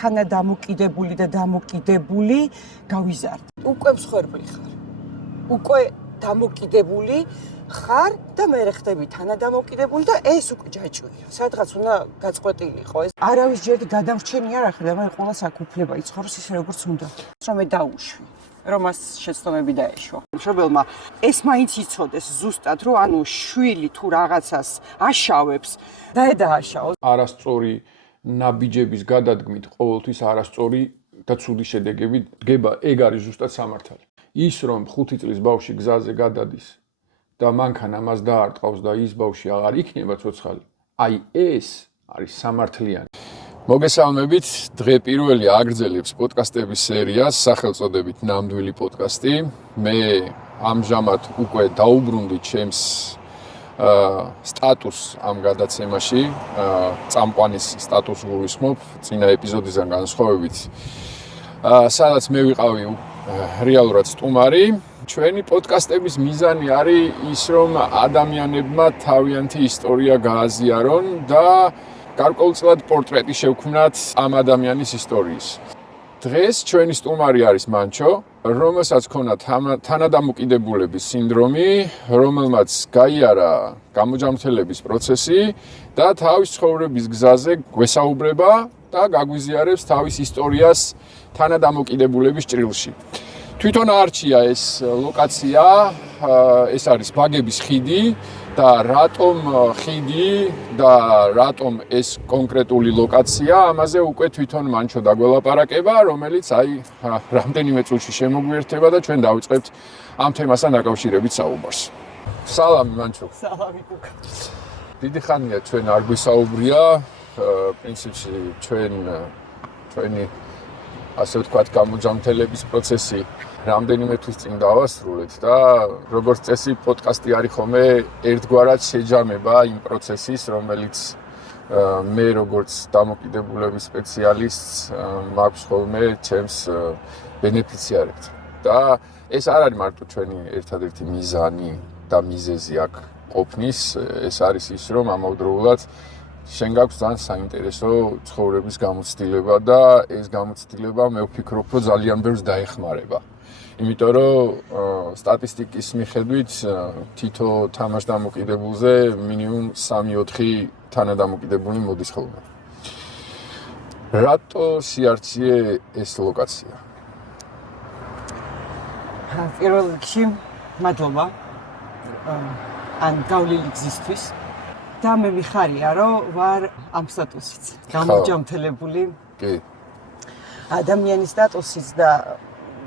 თანადამოკიდებული და დამოკიდებული გავიზარდე. უკვე მსხვერპლი ხარ. უკვე დამოკიდებული ხარ და მე ხდები თანადამოკიდებული და ეს უკვე ჯაჭვია. სადღაც უნდა გაწყვეტილიყო ეს. არავის ჯერ გადამრჩენი არ ახლა და მე ყოველს აქ უფლება იცხოვროს ისე როგორც უნდა. რომ მე დაუშვი. რომ მას შეცდომები დაეშვა. მშობელმა ეს მაინც იცოდეს ზუსტად, რომ ანუ შვილი თუ რაღაცას აშავებს და დააშავოს. არასწორი ნაბიჯების გადადგმით ყოველთვის არასწორი და ცუდი შედეგები დგება, ეგ არის ზუსტად სამართალი. ის რომ 5 წლის ბავშვი გზაზე გადადის და მანქანა მას დაარტყავს და ის ბავშვი აღარ იქნება ცოცხალი, აი ეს არის სამართლიანი. მოგესალმებით, დღე პირველი აგრძელებს პოდკასტების სერიას სახელწოდებით ნამდვილი პოდკასტი. მე ამჟამად უკვე დაუბრუნდი ჩემს სტატუსს ამ გადაცემაში, წამყვანის სტატუსს გულისხმობ, წინა ეპიზოდიდან განსხვავებით. სადაც მე ვიყავი რეალურად სტუმარი. ჩვენი პოდკასტების მიზანი არის ის, რომ ადამიანებმა თავიანთი ისტორია გააზიარონ და გარკვეულწილად პორტრეტი შევქმნათ ამ ადამიანის ისტორიის. დღეს ჩვენი სტუმარი არის მანჩო, რომელსაც ჰქონდა თანადამოკიდებულების სინდრომი, რომელმაც გაიარა გამოჯანმრთელების პროცესი და თავის ცხოვრების გზაზე გვესაუბრება და გაგვიზიარებს თავის ისტორიას თანადამოკიდებულების ჭრილში. თვითონ არჩია ეს ლოკაცია, ეს არის ბაგების ხიდი და რატომ ხიდი და რატომ ეს კონკრეტული ლოკაცია, ამაზე უკვე თვითონ მანჩო დაგველაპარაკება, რომელიც აი რამდენიმე წუთში შემოგვიერთება და ჩვენ დავიწყებთ ამ თემასთან დაკავშირებით საუბარს. სალამი მანჩო. სალამი კუკა. დიდი ხანია ჩვენ არ გვისაუბრია, პრინციპში ჩვენი ასე ვთქვათ გამოჯანმრთელების პროცესი რამდენიმე თვის წინ დავასრულეთ და როგორც წესი პოდკასტი არის ხოლმე ერთგვარად შეჯამება იმ პროცესის, რომელიც მე როგორც დამოკიდებულების სპეციალისტს მაქვს ხოლმე ჩემს ბენეფიციარებს. და ეს არ არის მარტო ჩვენი ერთადერთი მიზანი და მიზეზი აქ ყოფნის, ეს არის ის, რომ ამავდროულად შენ გაქვს ძალიან საინტერესო ცხოვრების გამოცდილება და ეს გამოცდილება მე ვფიქრობ, რომ ძალიან ბევრს დაეხმარება. იმიტომ რომ სტატისტიკის მიხედვით თითო თამაშდამოკიდებულზე მინიმუმ 3-4 თანადამოკიდებული მოდის ხოლმე. რატო შეარჩიე ეს ლოკაცია? პირველ რიგში მადლობა ან გავლილი გზისთვის. და მე მიხარია, რომ ვარ ამ სტატუსით, გამოჯანმრთელებული ადამიანის სტატუსით და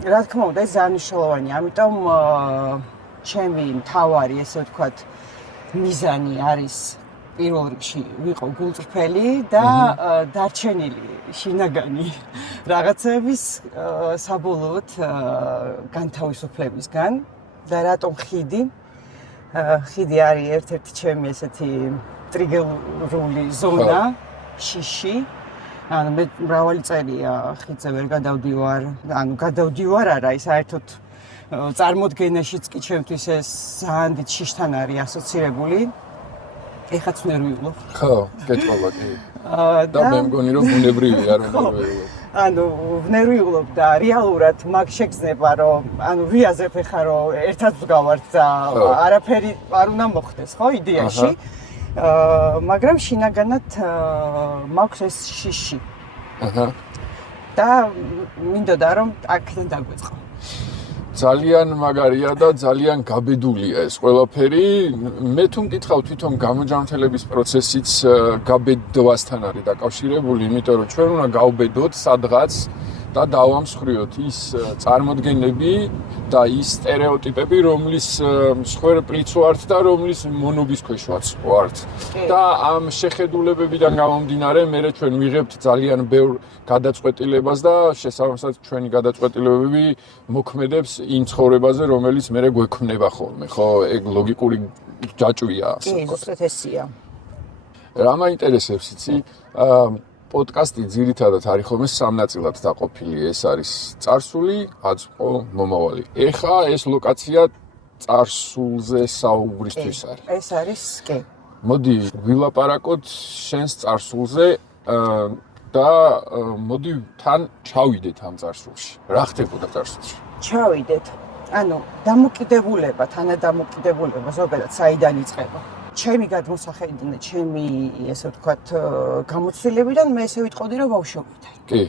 რა თქმა უნდა, ეს ძალიან მნიშვნელოვანია. ამიტომ ჩემი მთავარი, ესე ვთქვათ, მიზანი არის პირველ რიგში ვიყო გულწრფელი და დარჩენილი შინაგანი რაღაცების საბოლოოდ განთავისუფლებისგან და რატომ ხიდი? ხიდი არის ერთ-ერთი ჩემი ესეთი ტრიგერული ზონა, შიში. ანუ მე მრავალი წელია ხიდზე ვერ გადავდივარ, ანუ გადავდივარ არა, საერთოდ წარმოდგენაშიც კი ჩემთვის ეს ძალიან დიდ შიშთან არის ასოცირებული. ეხაც ვერ ვიღლობ. ხო, გეტყობა კი. და მე მგონი რომ ბუნებრივია რომ ვერ ვიღლობ. ანუ ვერ ვიღლობ და რეალურად მაგ შეგრძნება რომ ანუ ვიაზებ ეხა რომ ერთად ვგავართ და არაფერი არ უნდა მოხდეს, ხო, იდეაში. მაგრამ შინაგანად მაქვს ეს შიში. და მინდოდა რომ აქედან დაგვეწყო. ძალიან მაგარია და ძალიან გაბედულია ეს ყველაფერი. მე თუ მკითხავ თვითონ გამოჯანმრთელების პროცესიც გაბედვასთან არის დაკავშირებული, იმიტომ რომ ჩვენ უნდა გავბედოთ სადღაც და დავამსხვრიოთ ის წარმოდგენები და ის სტერეოტიპები, რომლის მსხვერპლიც ვართ და რომლის მონობის ქვეშ ვართ. და ამ შეხედულებებიდან გამომდინარე, მე ჩვენ ვიღებთ ძალიან ბევრ გადაწყვეტილებას და შესაბამისად ჩვენი გადაწყვეტილებები მოქმედებს იმ ცხოვრებაზე, რომელიც მე გვექმნება ხოლმე, ხო? ეგ ლოგიკური ჯაჭვია, ასე ვთქვათ. კი, ზუსტად ესია. რა მაინტერესებს, იცი? პოდკასტი ძირითადად არის ხოლმე 3 ნაწილად დაყოფილი. ეს არის წარსული, აწმყო, მომავალი. ეხა ეს ლოკაცია წარსულზე საუბრისთვის არის. ეს არის, კი. მოდი ვილაპარაკოთ შენს წარსულზე. და მოდი თან ჩავიდეთ ამ წარსულში. რა ხდებოდა წარსულში? ჩავიდეთ. ანუ დამოკიდებულება, თანადამოკიდებულება ზოგადად საიდან იწყება? ჩემი გადმოსახედიდან, ჩემი ესე ვთქვათ, გამოცდილებიდან მე ესე ვიტყოდი, რომ ბავშვობიდან. კი.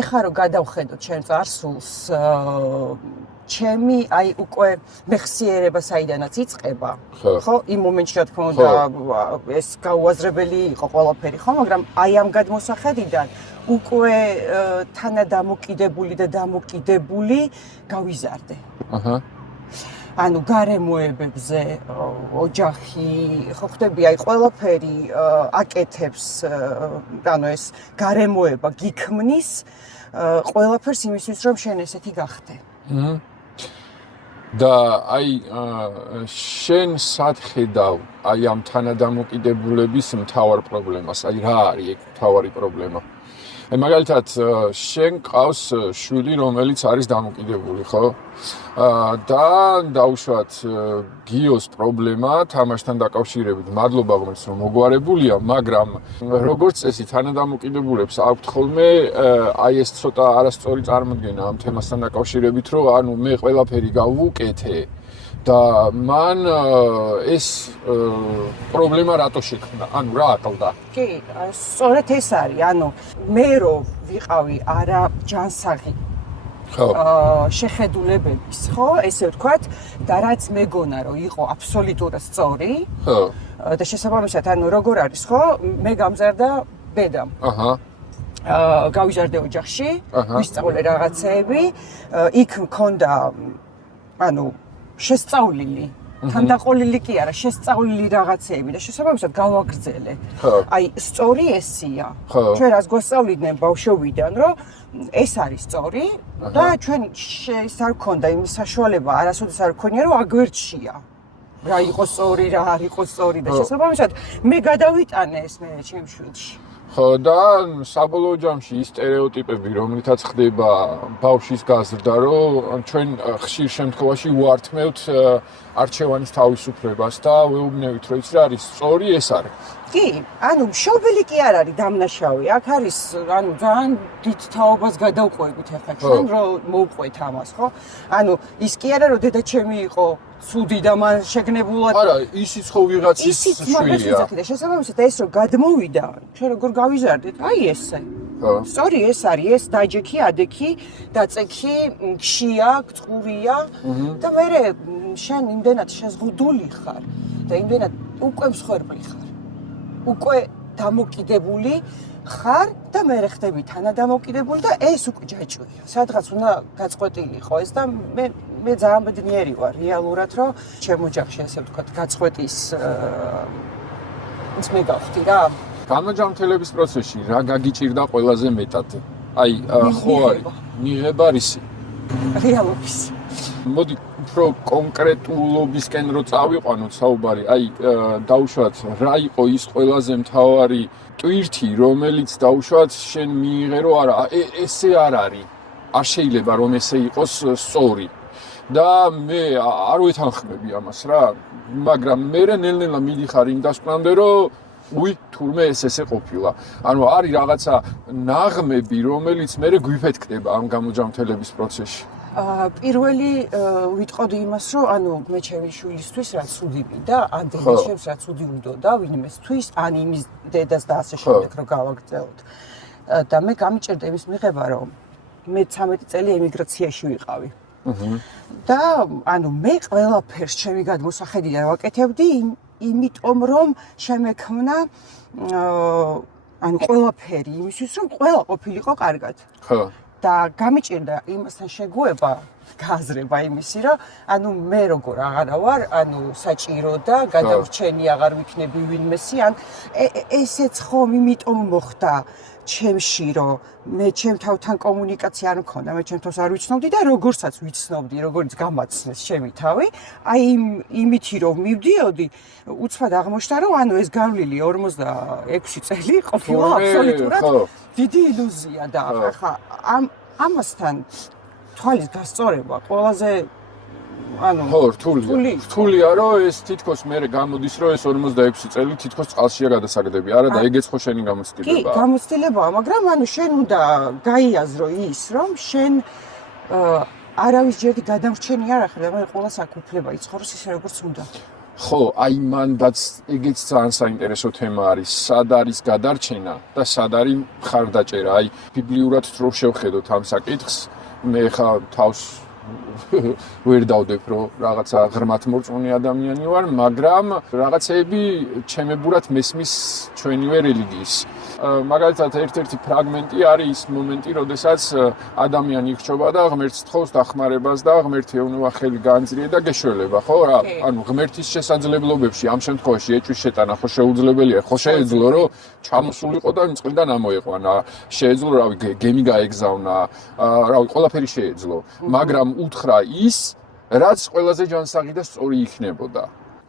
ეხლა რომ გადავხედოთ ჩემ წარსულს, ჩემი აი უკვე მეხსიერება საიდანაც იწყება, ხო? იმ მომენტში რა თქმა უნდა ეს გაუაზრებელი იყო ყველაფერი, ხო? მაგრამ აი ამ გადმოსახედიდან უკვე თანადამოკიდებული და დამოკიდებული გავიზარდე. აჰა. ანუ გარემოებებზე, ოჯახი, ხო ხდები, აი ყველაფერი აკეთებს, ანუ ეს გარემოება გიქმნის ყველაფერს იმისთვის, რომ შენ ესეთი გახდე. და აი შენ სად ხედავ აი ამ თანადამოკიდებულების მთავარ პრობლემას? აი რა არის ეგ მთავარი პრობლემა? აი მაგალითად შენ ყავს შვილი, რომელიც არის დამოკიდებული, ხო? და დაუშვათ გიოს პრობლემა თამაშთან დაკავშირებით. მადლობა ღმერთს რომ მოგვარებულია, მაგრამ როგორც წესი თანადამოკიდებულებს აქვთ ხოლმე აი ეს ცოტა არასწორი წარმოდგენა ამ თემასთან დაკავშირებით, რომ ანუ მე ყველაფერი გავუკეთე და მან ეს პრობლემა რატო შექმნა? ანუ რა აკლდა? კი, სწორედ ეს არის, ანუ მე რო ვიყავი არა ჯანსაღი ხო. შეხედულებების, ხო, ესე ვთქვათ, და რაც მეგონა რომ იყო აბსოლუტურად სწორი, ხო. და შესაბამისად, ანუ როგორ არის, ხო, მე გამზარდა ბედამ. აჰა. გავიზარდე ოჯახში, ვისწავლე რაღაცეები, იქ მქონდა ანუ შესწავლილი, თანდაყოლილი კი არა, შესწავლილი რაღაცეები და შესაბამისად გავაგრძელე. აი, სწორი ესია. ჩვენ რას გვასწავლიდნენ ბავშვობიდან, რომ ეს არის სწორი და ჩვენ ის არ გქონდა იმის საშუალება, არასოდეს არ გქონია, რომ აგვერჩია. რა იყო სწორი, რა არ იყო სწორი და შესაბამისად მე გადავიტანე ეს მე ჩემ შვილში. ხო და საბოლოო ჯამში ის სტერეოტიპები, რომლითაც ხდება ბავშვის გაზრდა, რომ ჩვენ ხშირ შემთხვევაში უართმევთ არჩევანის თავისუფლებას და ვეუბნევით, რომ ის რა არის სწორი, ეს არის. კი, ანუ მშობელი კი არ არის დამნაშავე. აქ არის, ანუ ძალიან დიდ თაობას გადავყვებით ახლა ჩვენ, რომ მოვყვეთ ამას, ხო? ანუ ის კი არა, რომ დედაჩემი იყო ცუდი და მან შეგნებულად არა, ისიც ხო ვიღაცის შვილია. და შესაბამისად ეს რომ გადმოვიდა, ჩვენ როგორ გავიზარდეთ? აი ესე. სწორი ეს არის, ეს დაჯექი, ადექი, დაწექი, ქშია, წყურია და მე შენ იმდენად შეზღუდული ხარ და იმდენად უკვე მსხვერპლი ხარ. უკვე დამოკიდებული ხარ და მე ხდები თანადამოკიდებული და ეს უკვე ჯაჭვია. სადღაც უნდა გაწყვეტილიყო ეს და მე ძალიან ბედნიერი ვარ რეალურად, რომ ჩემ ოჯახში ასე ვთქვათ, გაწყვეტის ის მე გავხდი რა. განმაჯამთელების პროცესში რა გაგიჭირდა ყველაზე მეტად? აი, ხო არის, მიღება რისი? რეალობის. მოდი უფრო კონკრეტულობისკენ რო წავიყვანოთ საუბარი, აი, დაუშვათ, რა იყო ის ყველაზე მთავარი ტვირთი, რომელიც დაუშვათ შენ მიიღე, რომ არა, ესე არ არის. არ შეიძლება რომ ესე იყოს სწორი. და მე არ ვეთანხმები ამას რა, მაგრამ მე ნელ-ნელა მიდიხარ იმ დასკვნამდე, რომ თურმე ესე ყოფილა. ანუ არის რაღაცა ნაღმები, რომელიც მე გვიფეთქდება ამ გამოჯამთელების პროცესში. პირველი ვიტყოდი იმას, რომ ანუ მე ჩემი შვილისთვის რაც ცუდი მინდა, ან დედაშემს რაც ცუდი უნდოდა, ვინმესთვის, ან იმის დედას და ასე შემდეგ რომ გავაგრძელოთ. და მე გამიჭირდა იმის მიღება, რომ მე 13 წელი ემიგრაციაში ვიყავი. და ანუ მე ყველაფერს ჩემი გადმოსახედიდან ვაკეთებდი, იმიტომ რომ შემექმნა ანუ ყველაფერი იმისთვის, რომ ყველა ყოფილიყო კარგად. ხო. და გამიჭირდა იმასთან შეგუება, გააზრება იმისი, რომ ანუ მე როგორ აღარა ვარ, ანუ საჭირო და გადავრჩენი აღარ ვიქნები ვინმესი, ან ესეც ხომ იმიტომ მოხდა ჩემში, რომ მე ჩემ თავთან კომუნიკაცია არ მქონდა, მე ჩემ თავს არ ვიცნობდი და როგორცაც ვიცნობდი, როგორც გამაცნეს ჩემი თავი, აი იმითი რომ მივდიოდი, უცბად აღმოჩნდა, რომ ანუ ეს გავლილი 46 წელი ყოფილა აბსოლუტურად დიდი ილუზია და ახლა ამასთან თვალის გასწორება ყველაზე ანუ ხო, რთულია რომ ეს თითქოს მე გამოდის რომ ეს 46 წელი თითქოს წყალშია გადასაგდები. არა და ეგეც ხო შენი გამოცდილებაა. კი, გამოცდილებაა, მაგრამ ანუ შენ უნდა გაიაზრო ის, რომ შენ არავის ჯერდი გადამრჩენი არ ახარ და მე ყოველს აქ უფლება იცხოვროს ისე როგორც უნდა. ხო, აი მანდაც ეგეც ძალიან საინტერესო თემა არის. სად არის გადარჩენა და სად არის მხარდაჭერა. აი ბიბლიურად რო შევხედოთ ამ საკითხს, მე ხა თავს ვერ დავდებ რომ რაღაცა ღრმათ მორწმუნე ადამიანი ვარ, მაგრამ რაღაცეები ჩემებურად მესმის ჩვენივე რელიგიის. მაგალითად ერთ-ერთი ფრაგმენტი არის ის მომენტი, როდესაც ადამიანი ხრჩობა და ღმერთს თხოვს დახმარებას და ღმერთი ეუბნება ხელი განძრია და გეშველება, ხო რა? ანუ ღმერთის შესაძლებლობებში ამ შემთხვევაში ეჭვის შეტანა ხო შეუძლებელია, ხო შეეძლო რომ ჩამოსულიყო და წყლიდან ამოეყვანა, შეეძლო რავი გემი გაეგზავნა, რავი ყველაფერი შეეძლო, მაგრამ უთხრა ის, რაც ყველაზე ჯანსაღი და სწორი იქნებოდა.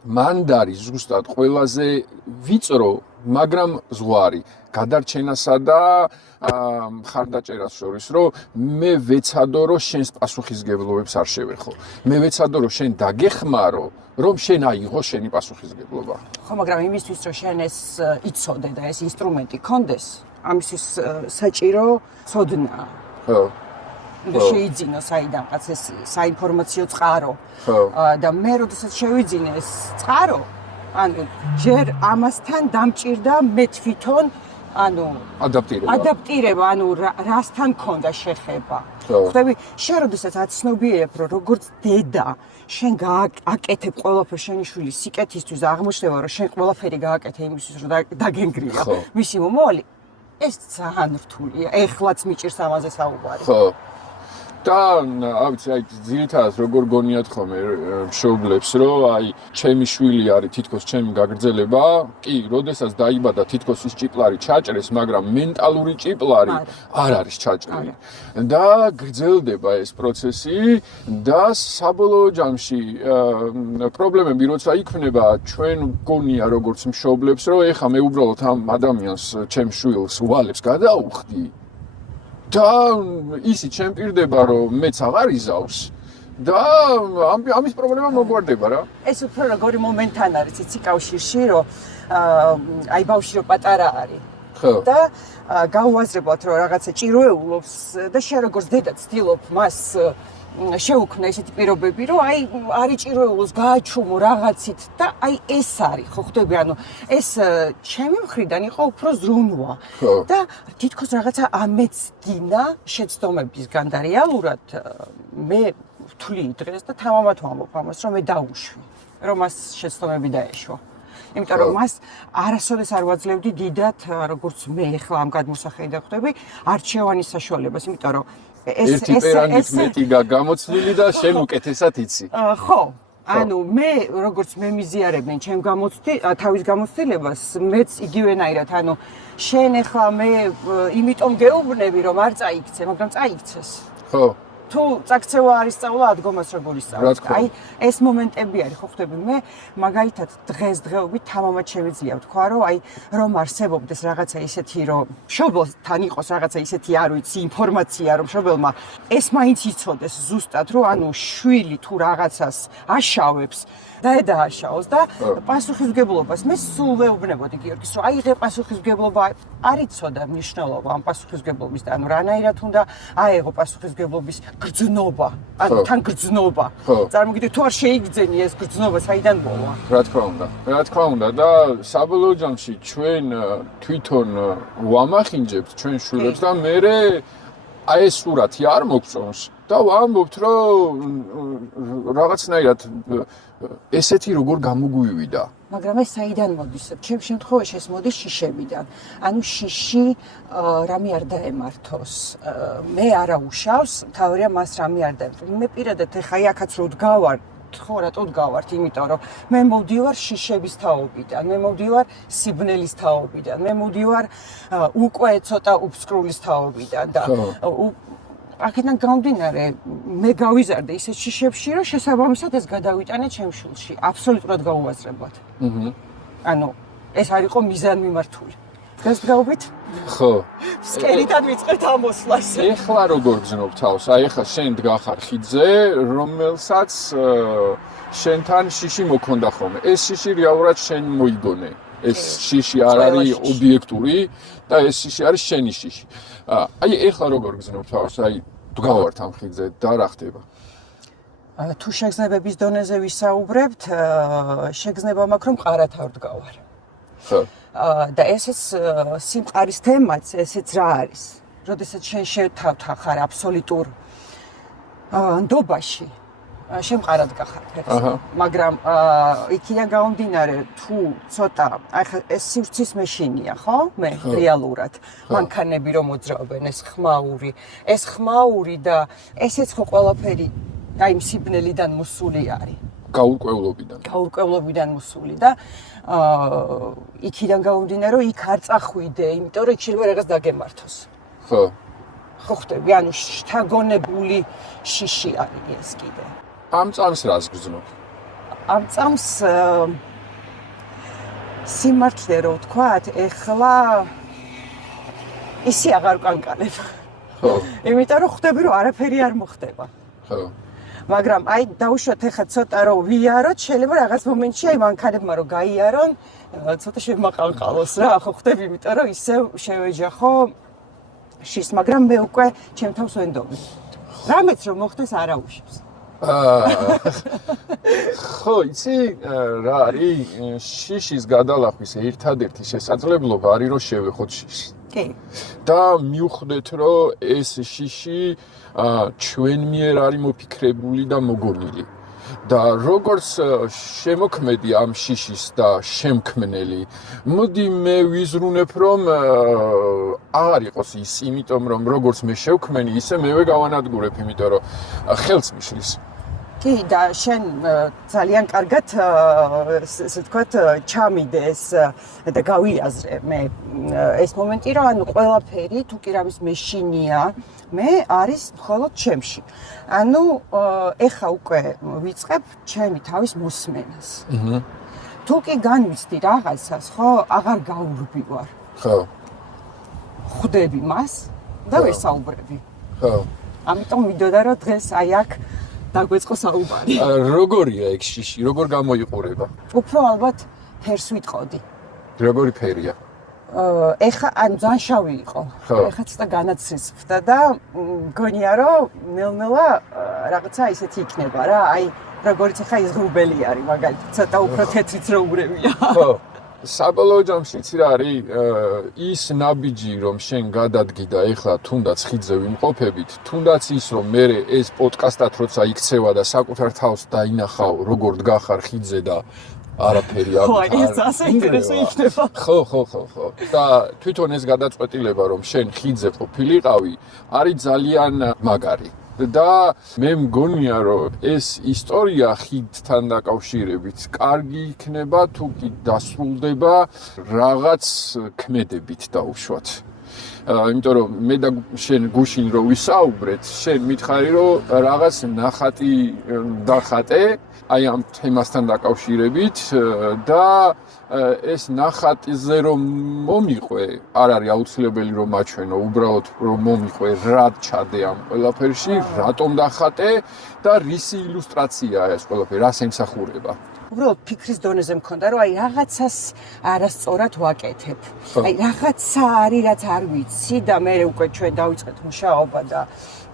მანდ არის ზუსტად ყველაზე ვიწრო, მაგრამ ზღვარი გადარჩენასა და მხარდაჭერას შორის, რომ მე ვეცადო, რომ შენს პასუხისგებლობებს არ შევეხო. მე ვეცადო, რომ შენ დაგეხმარო, რომ შენ აიღო შენი პასუხისგებლობა. ხო, მაგრამ იმისთვის, რომ შენ ეს იცოდე და ეს ინსტრუმენტი გქონდეს, ამისთვის საჭირო ცოდნა. ხო. და შეიძინო საიდანაც ეს საინფორმაციო წყარო. და მე როდესაც შევიძინე ეს წყარო, ანუ ჯერ ამასთან დამჭირდა მე თვითონ ანუ ადაპტირება, ანუ რასთან მქონდა შეხება. ხვდები, შენ როდესაც აცნობიერებ, რომ როგორც დედა, შენ გააკეთებ ყველაფერს შენი შვილის სიკეთისთვის და აღმოჩნდება, რომ შენ ყველაფერი გააკეთე იმისთვის, რომ დაგენგრია მისი მომავალი, ეს ძალიან რთულია. ეხლაც მიჭირს ამაზე საუბარი. ხო. და ავიცი აი ძირითადად როგორ გონიათ ხოლმე მშობლებს რომ აი ჩემი შვილი არის თითქოს ჩემი გაგრძელება კი როდესაც დაიბადა თითქოს ის ჭიპლარი ჩაჭრეს მაგრამ მენტალური ჭიპლარი არ არის ჩაჭრილი და გრძელდება ეს პროცესი და საბოლოო ჯამში პრობლემები როცა იქნება ჩვენ გონია როგორც მშობლებს რომ ეხა მე უბრალოდ ამ ადამიანს ჩემ შვილს ვალებს გადაუხდი და ისი ჩემპირდება რომ მეც აღარ იზავს და ამის პრობლემა მოგვარდება რა. ეს უფრო როგორი მომენტთან არის იცი კავშირში რომ აი ბავშვი რო პატარა არის. ხო. და გაუაზრებოთ რომ რაღაცა ჭიროეულობს და შენ როგორც დედა ცდილობ მას შეუქმნა ესეთი პირობები რომ აი არ იჭიროეულოს გააჩუმო რაღაცით და აი ეს არის ხო ხვდები ანუ ეს ჩემი მხრიდან იყო უფრო ზრუნვა და თითქოს რაღაცა ამეცდინა შეცდომებისგან და რეალურად მე ვთვლი დღეს და თამამად ვამბობ ამას რომ მე დაუშვი რომ მას შეცდომები დაეშვა იმიტომ რომ მას არასოდეს არ ვაძლევდი დიდად როგორც მე ახლა ამ გადმოსახედიდან ხვდები არჩევანის საშუალებას იმიტომ რომ ერთი პერანგით მეტი გამოცვლილი და შენ უკეთესად იცი. ხო. ანუ მე როგორც მე მიზიარებენ ჩემ თავის გამოცდილებას, მეც იგივენაირად, ანუ შენ ახლა მე იმიტომ გეუბნები რომ არ წაიქცე, მაგრამ წაიქცეს. ხო. თუ წაქცევა არის სწავლა ადგომას როგორ ისწავლე. აი ეს მომენტები არის, ხო ხვდები, მე მაგალითად დღესდღეობით თამამად შემიძლია ვთქვა, რომ აი რომ არსებობდეს რაღაცა ისეთი, რომ მშობელთან იყოს რაღაცა ისეთი, არ ვიცი, ინფორმაცია, რომ მშობელმა ეს მაინც იცოდეს ზუსტად, რომ ანუ შვილი თუ რაღაცას აშავებს და ედააშაოს და პასუხისმგებლობას მე სულ ვეუბნებოდი გიორგის, რომ აი ღე პასუხისმგებლობა არ იცოდა მნიშვნელობა ამ პასუხისმგებლობის და ანუ რანაირად უნდა აეღო პასუხისმგებლობის გრძნობა, ანუ თან გრძნობა. წარმოგიდგენთ თუ არ შეიგრძენი ეს გრძნობა საიდან მოვა? რა თქმა უნდა და საბოლოო ჯამში ჩვენ თვითონ ვამახინჯებთ ჩვენ შვილებს და მე აი ეს სურათი არ მოგწონს და ვამბობთ რომ რაღაცნაირად ესეთი როგორ გამოგვივიდა მაგრამ ეს საიდან მოდის? ჩემ შემთხვევაში ეს მოდის შიშებიდან. ანუ შიში რამე არ დაემართოს. მე არა უშავს, თავია მას რამე არ დაემართოს. მე პირადად ეხა აქაც რო ვდგავარ, ხო რატო ვდგავართ? იმიტომ რომ მე მოვდივარ შიშების თაობიდან, მე მოვდივარ სიბნელის თაობიდან, მე მოვდივარ უკვე ცოტა უფსკრულის თაობიდან და აქედან გამომდინარე მე გავიზარდე ისეთ შიშებში რომ შესაბამისად ეს გადავიტანე ჩემ შულში აბსოლუტურად გაუაზრებლად. ანუ ეს არ იყო მიზანმიმართული. დღეს ვგაუბით ხო. სკერიდან ვიწყებთ ამოსვლას. ეხლა როგორ გზნობ თავს? აი ეხლა შენ დგახარ ხიდზე, რომელსაც შენთან შიში მოქონდა ხოლმე. ეს შიში რეალურად შენ მოიგონე. ეს შიში არ არის ობიექტური და ეს შიში არის შენი შიში. აი ეხლა როგორ გზნობ თავს? აი დგავართ ამ ხიდზე და რა ხდება? თუ შეგრძნებების დონეზე ვისაუბრებთ, შეგრძნება მაქვს რომ ყარათავ დგავარ. ხო. და ესეც სიმყარის თემაც ესეც რა არის? როდესაც შენ შეთავთ ხარ აბსოლუტურ ნდობაში, შენ ყარად გახარ ფერს. მაგრამ იქიდან გამომდინარე, თუ ცოტა, აი ხა ეს სივრცის მეშინია, ხო? მე რეალურად მანქანები რომ მოძრაობენ, ეს ხმაური და ესეც ხო ყველაფერი აი მსიბნელიდან მოსული არის. გაურკვევლობიდან მოსული და იქიდან გამომდინარე, რომ იქ არ წახვიდე, იმიტომ რომ იქ შეიძლება რაღაც დაგემართოს. ხო. ხო ხტები, ანუ შთაგონებული შიში არის ეს კიდე. ამ წამს რას გრძნობ? ამ წამს სიმართლე რო ვთქვათ, ეხლა ისი აღარ ვკანკალებ. ხო. იმიტომ რომ ხვდები რომ არაფერი არ მოხდება. ხო. მაგრამ აი დავუშვათ ეხლა ცოტა რომ ვიაროთ, შეიძლება რაღაც მომენტში აი მანქანებმა რომ გაიარონ, ცოტა შემაყალყალოს რა, ხო ხვდები, იმიტომ რომ ისევ შევეჯახო შის, მაგრამ მე უკვე ჩემ თავს ვენდობი. რამეც რომ მოხდეს არა უშავს. ხო, იცი რა არის? შიშის გადალახვის ერთადერთი შესაძლებლობა არის რომ შევეხოთ შიშს. კი. და მივხვდეთ რომ ეს შიში ჩვენ მიერ არის მოფიქრებული და მოგონილი. და როგორც შემოქმედი ამ შიშის და შემქმნელი, მოდი მე ვიზრუნებ რომ აღარ იყოს ის, იმიტომ რომ როგორც მე შევქმენი, ისე მევე გავანადგურებ, იმიტომ რომ ხელს მიშლის. კი, და შენ ძალიან კარგად ესე ვთქვათ, ჩამიდეს და გავიაზრე მე ეს მომენტი, რომ ანუ ყველაფერი თუ კი რამის მეშინია, მე არის მხოლოდ ჩემში. ანუ ეხა უკვე ვიწყებ ჩემი თავის მოსმენას. თუ კი განვიცდი რაღაცას, ხო, აღარ გაურბივარ. ხო. ხვდები მას და ვესაუბრები. ხო. ამიტომ მინდოდა რომ დღეს აი აქ დაგვეწყო საუბარი. როგორია ეგ შიში? როგორ გამოიყურება? უფრო ალბათ ფერს ვიტყოდი. როგორი ფერია? ეხა ან ძალიან შავი იყო. ეხა ცოტა განაცრისფდა და მგონია რომ ნელ-ნელა რაღაცა ისეთი იქნება რა, აი როგორც ეხა ის ღრუბელი არის, მაგალითად, ცოტა უფრო თეთრიც რო ურევია. ხო. საბოლოო ჯამში იცი რა არის? ის ნაბიჯი რომ შენ გადადგი და ეხლა თუნდაც ხიდზე ვიმყოფებით, თუნდაც ის რომ მე ეს პოდკასტად როცა იქცევა და საკუთარ თავს დაინახავ, როგორ დგახარ ხიდზე და არაფერი არ ხო, ეს ასე ინტერესო იქნება. ხო. და თვითონ ეს გადაწყვეტილება რომ შენ ხიდზე ყოფილიყავი, არის ძალიან მაგარი. და მე მგონია რომ ეს ისტორია ხიდთან დაკავშირებით კარგი იქნება თუ კი დასრულდება რაღაც ქმედებით დაუშვათ. იმიტომ რომ მე და შენ გუშინ რო ვისაუბრეთ, შენ მითხარი რომ რაღაც ნახატი დახატე აი ამ თემასთან დაკავშირებით და ეს ნახატზე რომ მომიყვე, არ არის აუცილებელი რომ მაჩვენო, უბრალოდ რომ მომიყვე რა ჩადე ამ ყველაფერში, რატომ დახატე და რისი ილუსტრაციაა ეს ყველაფერი, რას ემსახურება. უბრალოდ ფიქრის დონეზე მქონდა რომ აი რაღაცას არასწორად ვაკეთებ. აი რაღაცა არის რაც არ ვიცი და მე უკვე ჩვენ დავიწყეთ მუშაობა და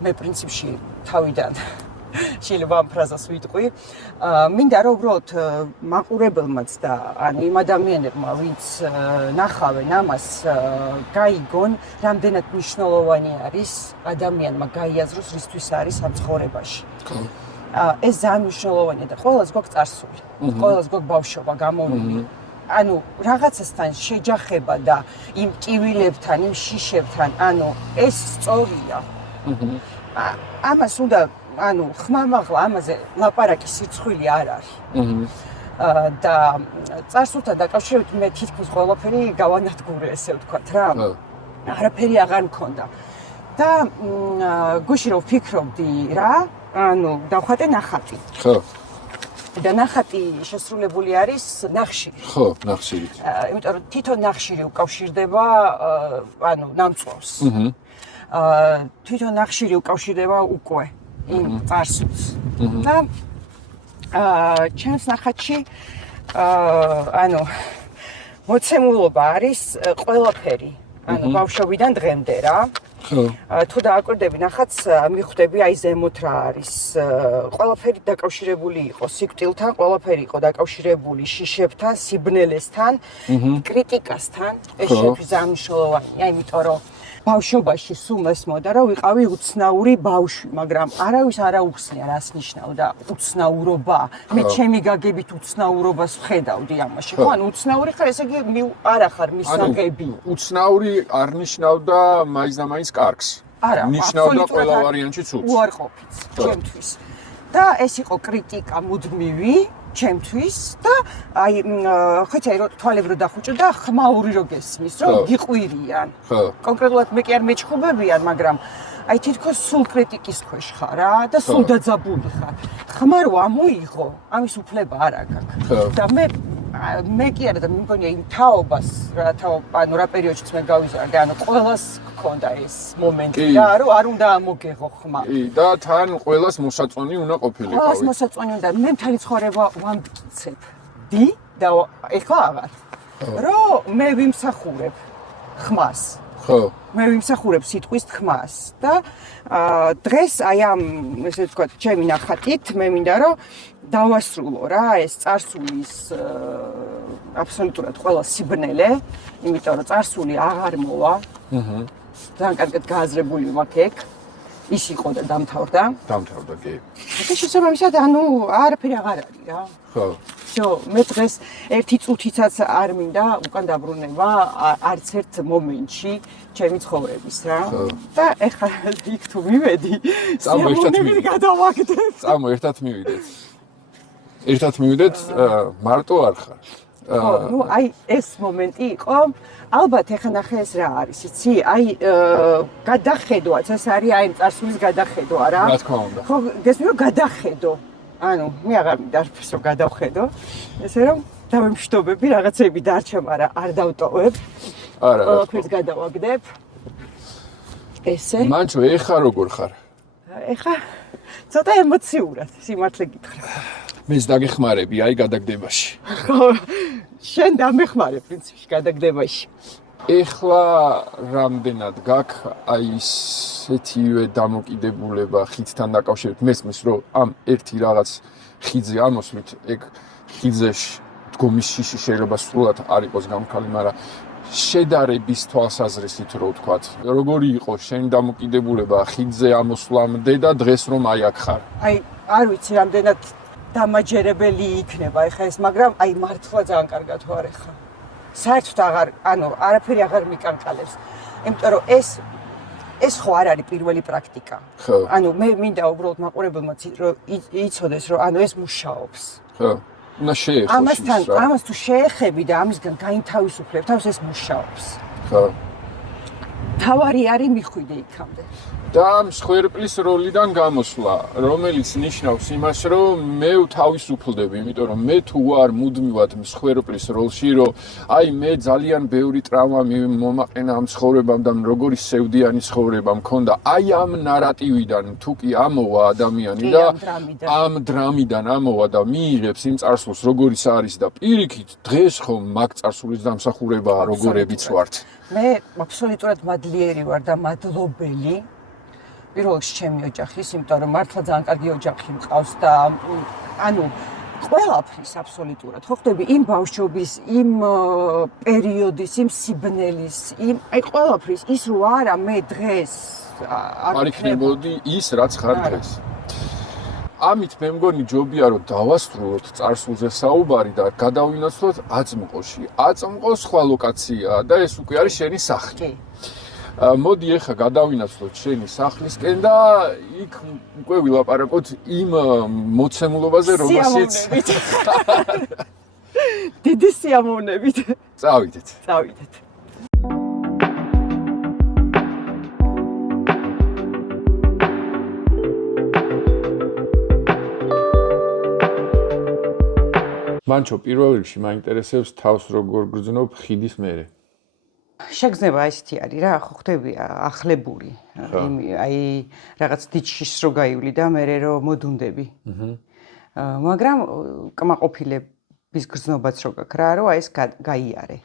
მე პრინციპში თავიდან შეიძლება ამ ფრაზას ვიტყვი. მინდა რომ უბრალოდ მაყურებელმაც და ანუ იმ ადამიანებმა, ვინც ნახავენ ამას, გაიგონ, რამდენად მნიშვნელოვანი არის ადამიანმა გაიაზროს, რისთვის არის ამ ცხოვრებაში. ეს ძალიან მნიშვნელოვანია და ყველას გვაქვს წარსული. ყველას გვაქვს ბავშვობა გამოვლილი. ანუ რაღაცასთან შეჯახება და იმ ტკივილებთან, იმ შიშებთან, ანუ ეს სწორია. ამას უნდა ანუ ხმამაღლა ამაზე ლაპარაკის სიცხვილი არ არის. და წარსულთან დაკავშირებით მე თითქმის ყველაფერი გავანადგურე, ესე ვთქვათ რა. არაფერი აღარ მქონდა. და გუშინ რომ ვფიქრობდი რა, ანუ დავხატე ნახატი. ხო. და ნახატი შესრულებული არის ნახშირი. ხო, ნახშირით. იმიტომ რომ თვითონ ნახშირი უკავშირდება ანუ ნამწვავს. თვითონ ნახშირი უკავშირდება უკვე იმ წარსულს. და ჩემს ნახატში ანუ მოცემულობა არის ყველაფერი. ანუ ბავშვობიდან დღემდე რა. თუ დააკვირდები ნახატს, მიხვდები აი ზემოთ რა არის. ყველაფერი დაკავშირებული იყო სიკვდილთან, ყველაფერი იყო დაკავშირებული შიშებთან, სიბნელესთან, კრიტიკასთან. ეს შეგვიძლია მნიშვნელოვანია, იმიტომ რომ ბავშვობაში სულ მესმოდა, რომ ვიყავი უცნაური ბავშვი, მაგრამ არავის არ აუხსნია რას ნიშნავდა უცნაურობა. მე ჩემი გაგებით უცნაურობას ვხედავდი ამაში. ხო, ანუ უცნაური ხარ, ესე იგი არა ხარ მისაღები. უცნაური არ ნიშნავდა მაინც და მაინც კარგს. არა, ნიშნავდა ყველა ვარიანტში ცუდს. უარყოფით ჩემთვის. და ეს იყო კრიტიკა მუდმივი ჩემთვის და აი ხოჭი რომ თვალები რო დახუჭო და ხმაური რო გესმის რომ გიყვირიან. ხო. კონკრეტულად მე კი არ მეჩხუბებიან, მაგრამ აი თითქოს სულ კრიტიკის ქვეშ ხარ რა და სულ დაძაბული ხარ. ხმა რო ამოიღო, ამის უფლება არ აქვს. და მე კი არა და მე მგონია იმ თაობას რა ანუ რა პერიოდშიც მე გავიზარდე, ანუ ყველას გქონდა ეს მომენტი რა, რომ არ უნდა ამოგეღო ხმა. და თან ყველას მოსაწონი უნდა ყოფილიყო. ყველას მოსაწონი უნდა. მე მთელი ცხოვრება ვამტკიცებდი და ეხლა აღარ. რომ მე ვიმსახურებ ხმას. ხო. მე ვიმსახურებ სიტყვის თქმას და დღეს აი ამ ესე ვთქვათ, ჩემი ნახატით მე მინდა რომ დავასრულო რა ეს წარსულის აბსოლუტურად ყველა სიბნელე, იმიტომ რომ წარსული აღარ მოვა. ძალიან კარგად გააზრებული მაქვს ეგ. ის იყო და დამთავრდა. დამთავრდა კი. და შესაბამისად ანუ არაფერი აღარ არის რა. ხო. всё, მე დღეს ერთი წუთიცაც არ მინდა უკან დაბრუნება არც ერთ მომენტში ჩემი ცხოვრების რა. და ეხლა იქ თუ მივედი, სიამოვნებით გადავაგდებ. წამო ერთად მივიდეთ. ერთად მივიდეთ, მარტო არ ხარ. ხო, ნუ აი ეს მომენტი იყო. ალბათ ეხლა ნახე ეს რა არის, იცი? აი გადახედვაც ეს არის აი წარსულის გადახედვა რა. რა თქმა უნდა. ხო, გესმის რომ გადახედო. ანუ მე აღარ მინდა რომ გადავხედო. ესე რომ დავემშვიდობები, რაღაცები დარჩა, მაგრამ არ დავტოვებ. არა. ყველაფერს გადავაგდებ. ესე. მანჩო, ეხა როგორ ხარ? ეხა ცოტა ემოციურად, სიმართლე გითხრა. მეც დაგეხმარები აი გადაგდებაში. ხო, შენ დამეხმარე პრინციპში გადაგდებაში. ეხლა რამდენად გაქვს აი ესეთივე დამოკიდებულება ხიდთან დაკავშირებით? მესმის რომ ამ ერთი რაღაც ხიდზე ამოსვლით, ეგ ხიდზეში დგომის შიში შეიძლება სრულად არ იყოს გამქალი, მაგრამ შედარების თვალსაზრისით რო ვთქვათ, როგორი იყო შენი დამოკიდებულება ხიდზე ამოსვლამდე და დღეს რომ აი აქ ხარ? აი, არ ვიცი რამდენად დამაჯერებელი იქნება ეხლა ეს, მაგრამ აი მართლა ძალიან კარგად ვარ ეხლა. საერთოდ აღარ, ანუ არაფერი აღარ მიკანკალებს. იმიტომ რომ ეს ხო არ არის პირველი პრაქტიკა. ხო. ანუ მე მინდა უბრალოდ მაყურებელმა რომ იცოდეს, რომ ანუ ეს მუშაობს. ხო. უნდა შეეხოს ის რა. ამას თუ შეეხები და ამისგან გაინთავისუფლებ თავს, ეს მუშაობს. ხო. თავარი არის მიხვიდე იქამდე. და მსხვერპლის როლიდან გამოსვლა, რომელიც ნიშნავს იმას, რომ მე თავისუფლდები, იმიტომ რომ მე თუ არ მუდმივად მსხვერპლის როლში, რომ აი მე ძალიან ბევრი ტრავმა მომაყენა ამ ცხოვრებამ და როგორი სევდიანი ცხოვრება მქონდა, აი ამ ნარატივიდან თუ კი ამოვა ადამიანი და ამ დრამიდან ამოვა და მიიღებს იმ წარსულს, როგორიც არის და პირიქით დღეს ხომ მაგ წარსულის დამსახურებაა, როგორებიც ვართ. მე აბსოლუტურად მადლიერი ვარ და მადლობელი. პირველ რიგში ჩემი ოჯახის, იმიტომ რომ მართლა ძალიან კარგი ოჯახი მყავს და ანუ ყველაფრის აბსოლუტურად. ხო ხდები იმ ბავშვობის, იმ პერიოდის, იმ სიბნელის, იმ აი ყველაფრის ის რო არა მე დღეს არ იქნებოდი ის რაც ხარ დღეს. ამით მე მგონი ჯობია რომ დავასრულოთ წარსულზე საუბარი და გადავინაცვლოთ აწმყოში. აწმყო სხვა ლოკაციაა და ეს უკვე არის შენი სახლი. მოდი ახლა გადავინაცვლოთ შენი სახლისკენ და იქ უკვე ვილაპარაკოთ იმ მოცემულობაზე, რომელშიც დიდი სიამოვნებით. წავიდეთ. წავიდეთ. მანჩო პირველ რიგში მაინტერესებს თავს როგორ გრძნობ ხიდის მერე. შეგრძნება ესეთი არის რა, ხო ხდები ახლებური. აი რაღაც დიჩის რო გაივლი და მერე რო მოდუნდები. მაგრამ კმაყოფილების გრძნობაც რო გაქვს რა, რომ აი ეს გაიარე.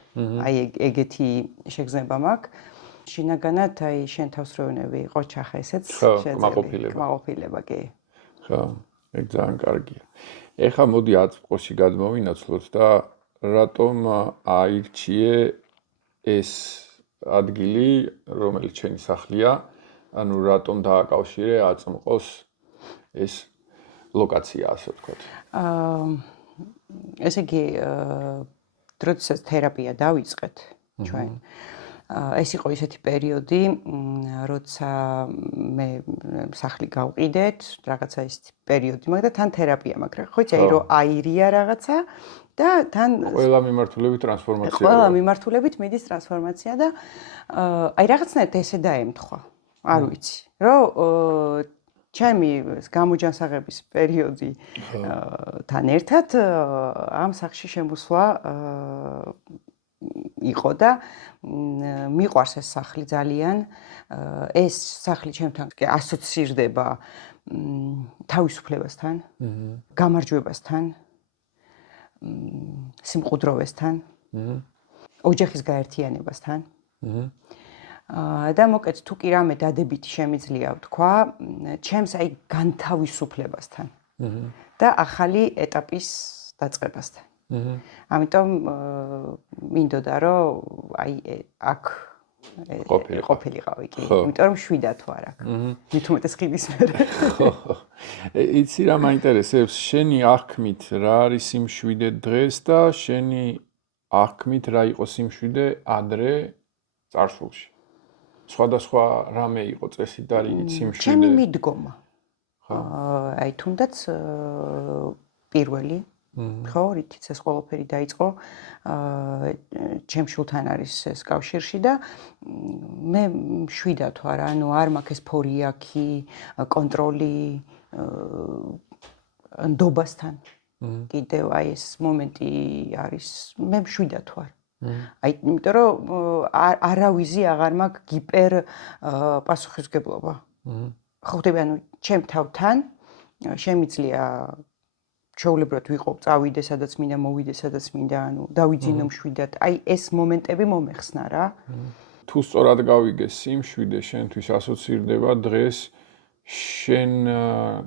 აი ეგეთი შეგრძნება მაქვს. შინაგანად აი შენ თავს რო ვინები იყო ჩახა ესეც კმაყოფილება. კმაყოფილება კი. ხო, ეგ ძალიან კარგია. ეხლა მოდი აწმყოში გადმოვინაცვლოთ და რატომ აირჩიე ეს ადგილი, რომელიც ჩემი სახლია, ანუ რატომ დააკავშირე აწმყოს ეს ლოკაცია, ასე ვთქვათ. ესე იგი, როდესაც თერაპია დავიწყეთ ჩვენ, ეს იყო ისეთი პერიოდი, როცა მე სახლი გავყიდეთ, რაღაცა ისეთი პერიოდი მაქვს და თან თერაპია მაქვს რა. ხო იცი, აი რომ აირია რაღაცა და თან ყველა მიმართულებით ტრანსფორმაცია. ყველა მიმართულებით მიდის ტრანსფორმაცია და აი რაღაცნაირად ესე დაემთხვა. არ ვიცი, რომ ჩემი გამოჯანსაღების პერიოდი თან ერთად ამ სახლში შემოსვლა იყო და მიყვარს ეს სახლი ძალიან. ეს სახლი ჩემთან ასოცირდება თავისუფლებასთან, გამარჯვებასთან, სიმყუდროვესთან, ოჯახის გაერთიანებასთან. და მოკეთ თუ კი რამე დადებითი შემიძლია ვთქვა, ჩემს აი განთავისუფლებასთან და ახალი ეტაპის დაწყებასთან. ამიტომ მინდოდა რომ აი აქ ყოფილიყავი კი, იმიტომ რომ შვიდა თუ არა. მით უმეტეს ხიდის მერე. იცი რა მაინტერესებს, შენი აღქმით რა არის სიმშვიდე დღეს და შენი აღქმით რა იყო სიმშვიდე ადრე წარსულში. სხვადასხვა რამე იყო წესი და სიმშვიდე. ჩემი მიდგომა. აი თუნდაც პირველი ხო, რითიც ეს ყველაფერი დაიწყო, ჩემ შულთან არის ეს კავშირში და მე შვიდა თუ არა, ანუ არ მაქვს ეს ფორიაქი, კონტროლი ნდობასთან. კიდევ აი ეს მომენტი არის, მე შვიდა თუ არა. აი, იმიტომ რომ არავიზი აღარ მაქვს გიპერ პასუხისმგებლობა. ხო ხდები, ანუ ჩემ თავთან შემიძლია ჩვეულებრივად ვიყო, წავიდე, სადაც მინდა, მოვიდე, სადაც მინდა, ანუ დავიძინო მშვიდად. აი ეს მომენტები მომეხსნა რა. თუ სწორად გავიგე, სიმშვიდე შენთვის ასოცირდება დღეს შენ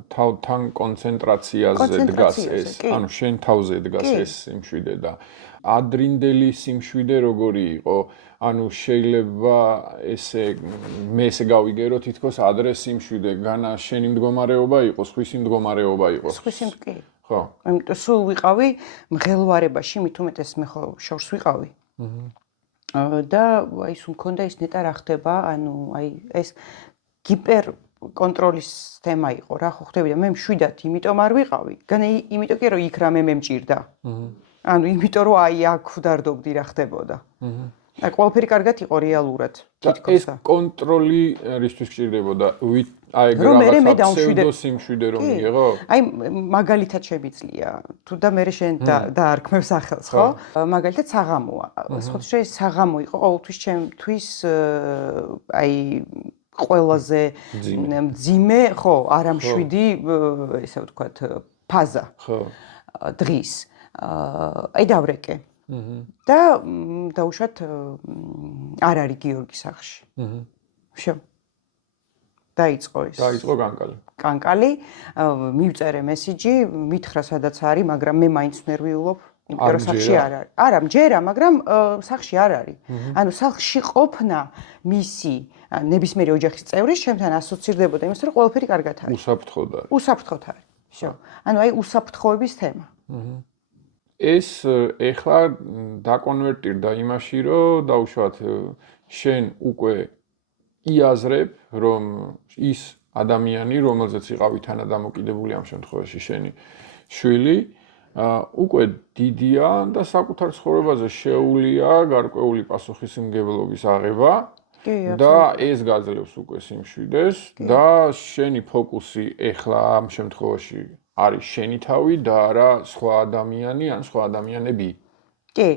თავთან კონცენტრაციაზე დგას ეს, ანუ შენ თავზე დგას ეს სიმშვიდე და ადრინდელი სიმშვიდე როგორი იყო? ანუ შეიძლება ესე მე ესე გავიგე რომ თითქოს ადრე სიმშვიდე განა შენი მდგომარეობა იყო, სხვისი მდგომარეობა იყო. სხვისი კი. ხო. ამიტომ სულ ვიყავი მღელვარებაში, მით უმეტეს მე ხო შორს ვიყავი. და აი სულ მქონდა ის ნეტა რა ხდება, ანუ აი ეს გიპერ კონტროლის თემა იყო რა, ხო ხდები და მე მშვიდად იმიტომ არ ვიყავი. განა იმიტომ კი რომ იქ რამე მემჭირდა. ანუ იმიტომ რომ აი აქ ვდარდობდი რა ხდებოდა. აი ყველაფერი კარგად იყო რეალურად. ეს კონტროლი რისთვის გჭირდებოდა? აი რაღაცა ფსევდოსიმშვიდე რომ მიიღო? აი მაგალითად შემიძლია. თუ და მე შენ დაარქმევ სახელს, ხო? მაგალითად საღამოა. სხვათა საღამო იყო ყოველთვის ჩემთვის აი ყველაზე მძიმე, ხო, არა მშვიდი, ესე ვთქვათ, ფაზა. ხო. დღის. აი დავრეკე. და დაუშვათ არ არის გიორგი სახლში. всё. დაიწყო ის. დაიწყო კანკალი. კანკალი, მივწერე მესიჯი, მითხრა სადაც არის, მაგრამ მე მაინც ნერვიულობ, იმიტომ რომ სახლში არ არის. არა, მჯერა, მაგრამ სახლში არ არის. ანუ სახლში ყოფნა მისი ნებისმიერი ოჯახის წევრის ჩემთან ასოცირდებოდა იმას, რომ ყველაფერი კარგად არის. უსაფრთხოდ არის. უსაფრთხოდ არის. всё. ანუ აი უსაფრთხოების თემა. ეს ეხლა დაკონვერტირდა იმაში, რომ დაუშვათ შენ უკვე იაზრებ, რომ ის ადამიანი, რომელზეც იყავი თანადამოკიდებული ამ შემთხვევაში შენი შვილი, უკვე დიდია და საკუთარ ცხოვრებაზე შეუულია გარკვეული პასუხისმგებლობის აღება და ეს გაძლევს უკვე სიმშვიდეს და შენი ფოკუსი ეხლა ამ შემთხვევაში არის შენი თავი და არა სხვა ადამიანი ან სხვა ადამიანები. კი.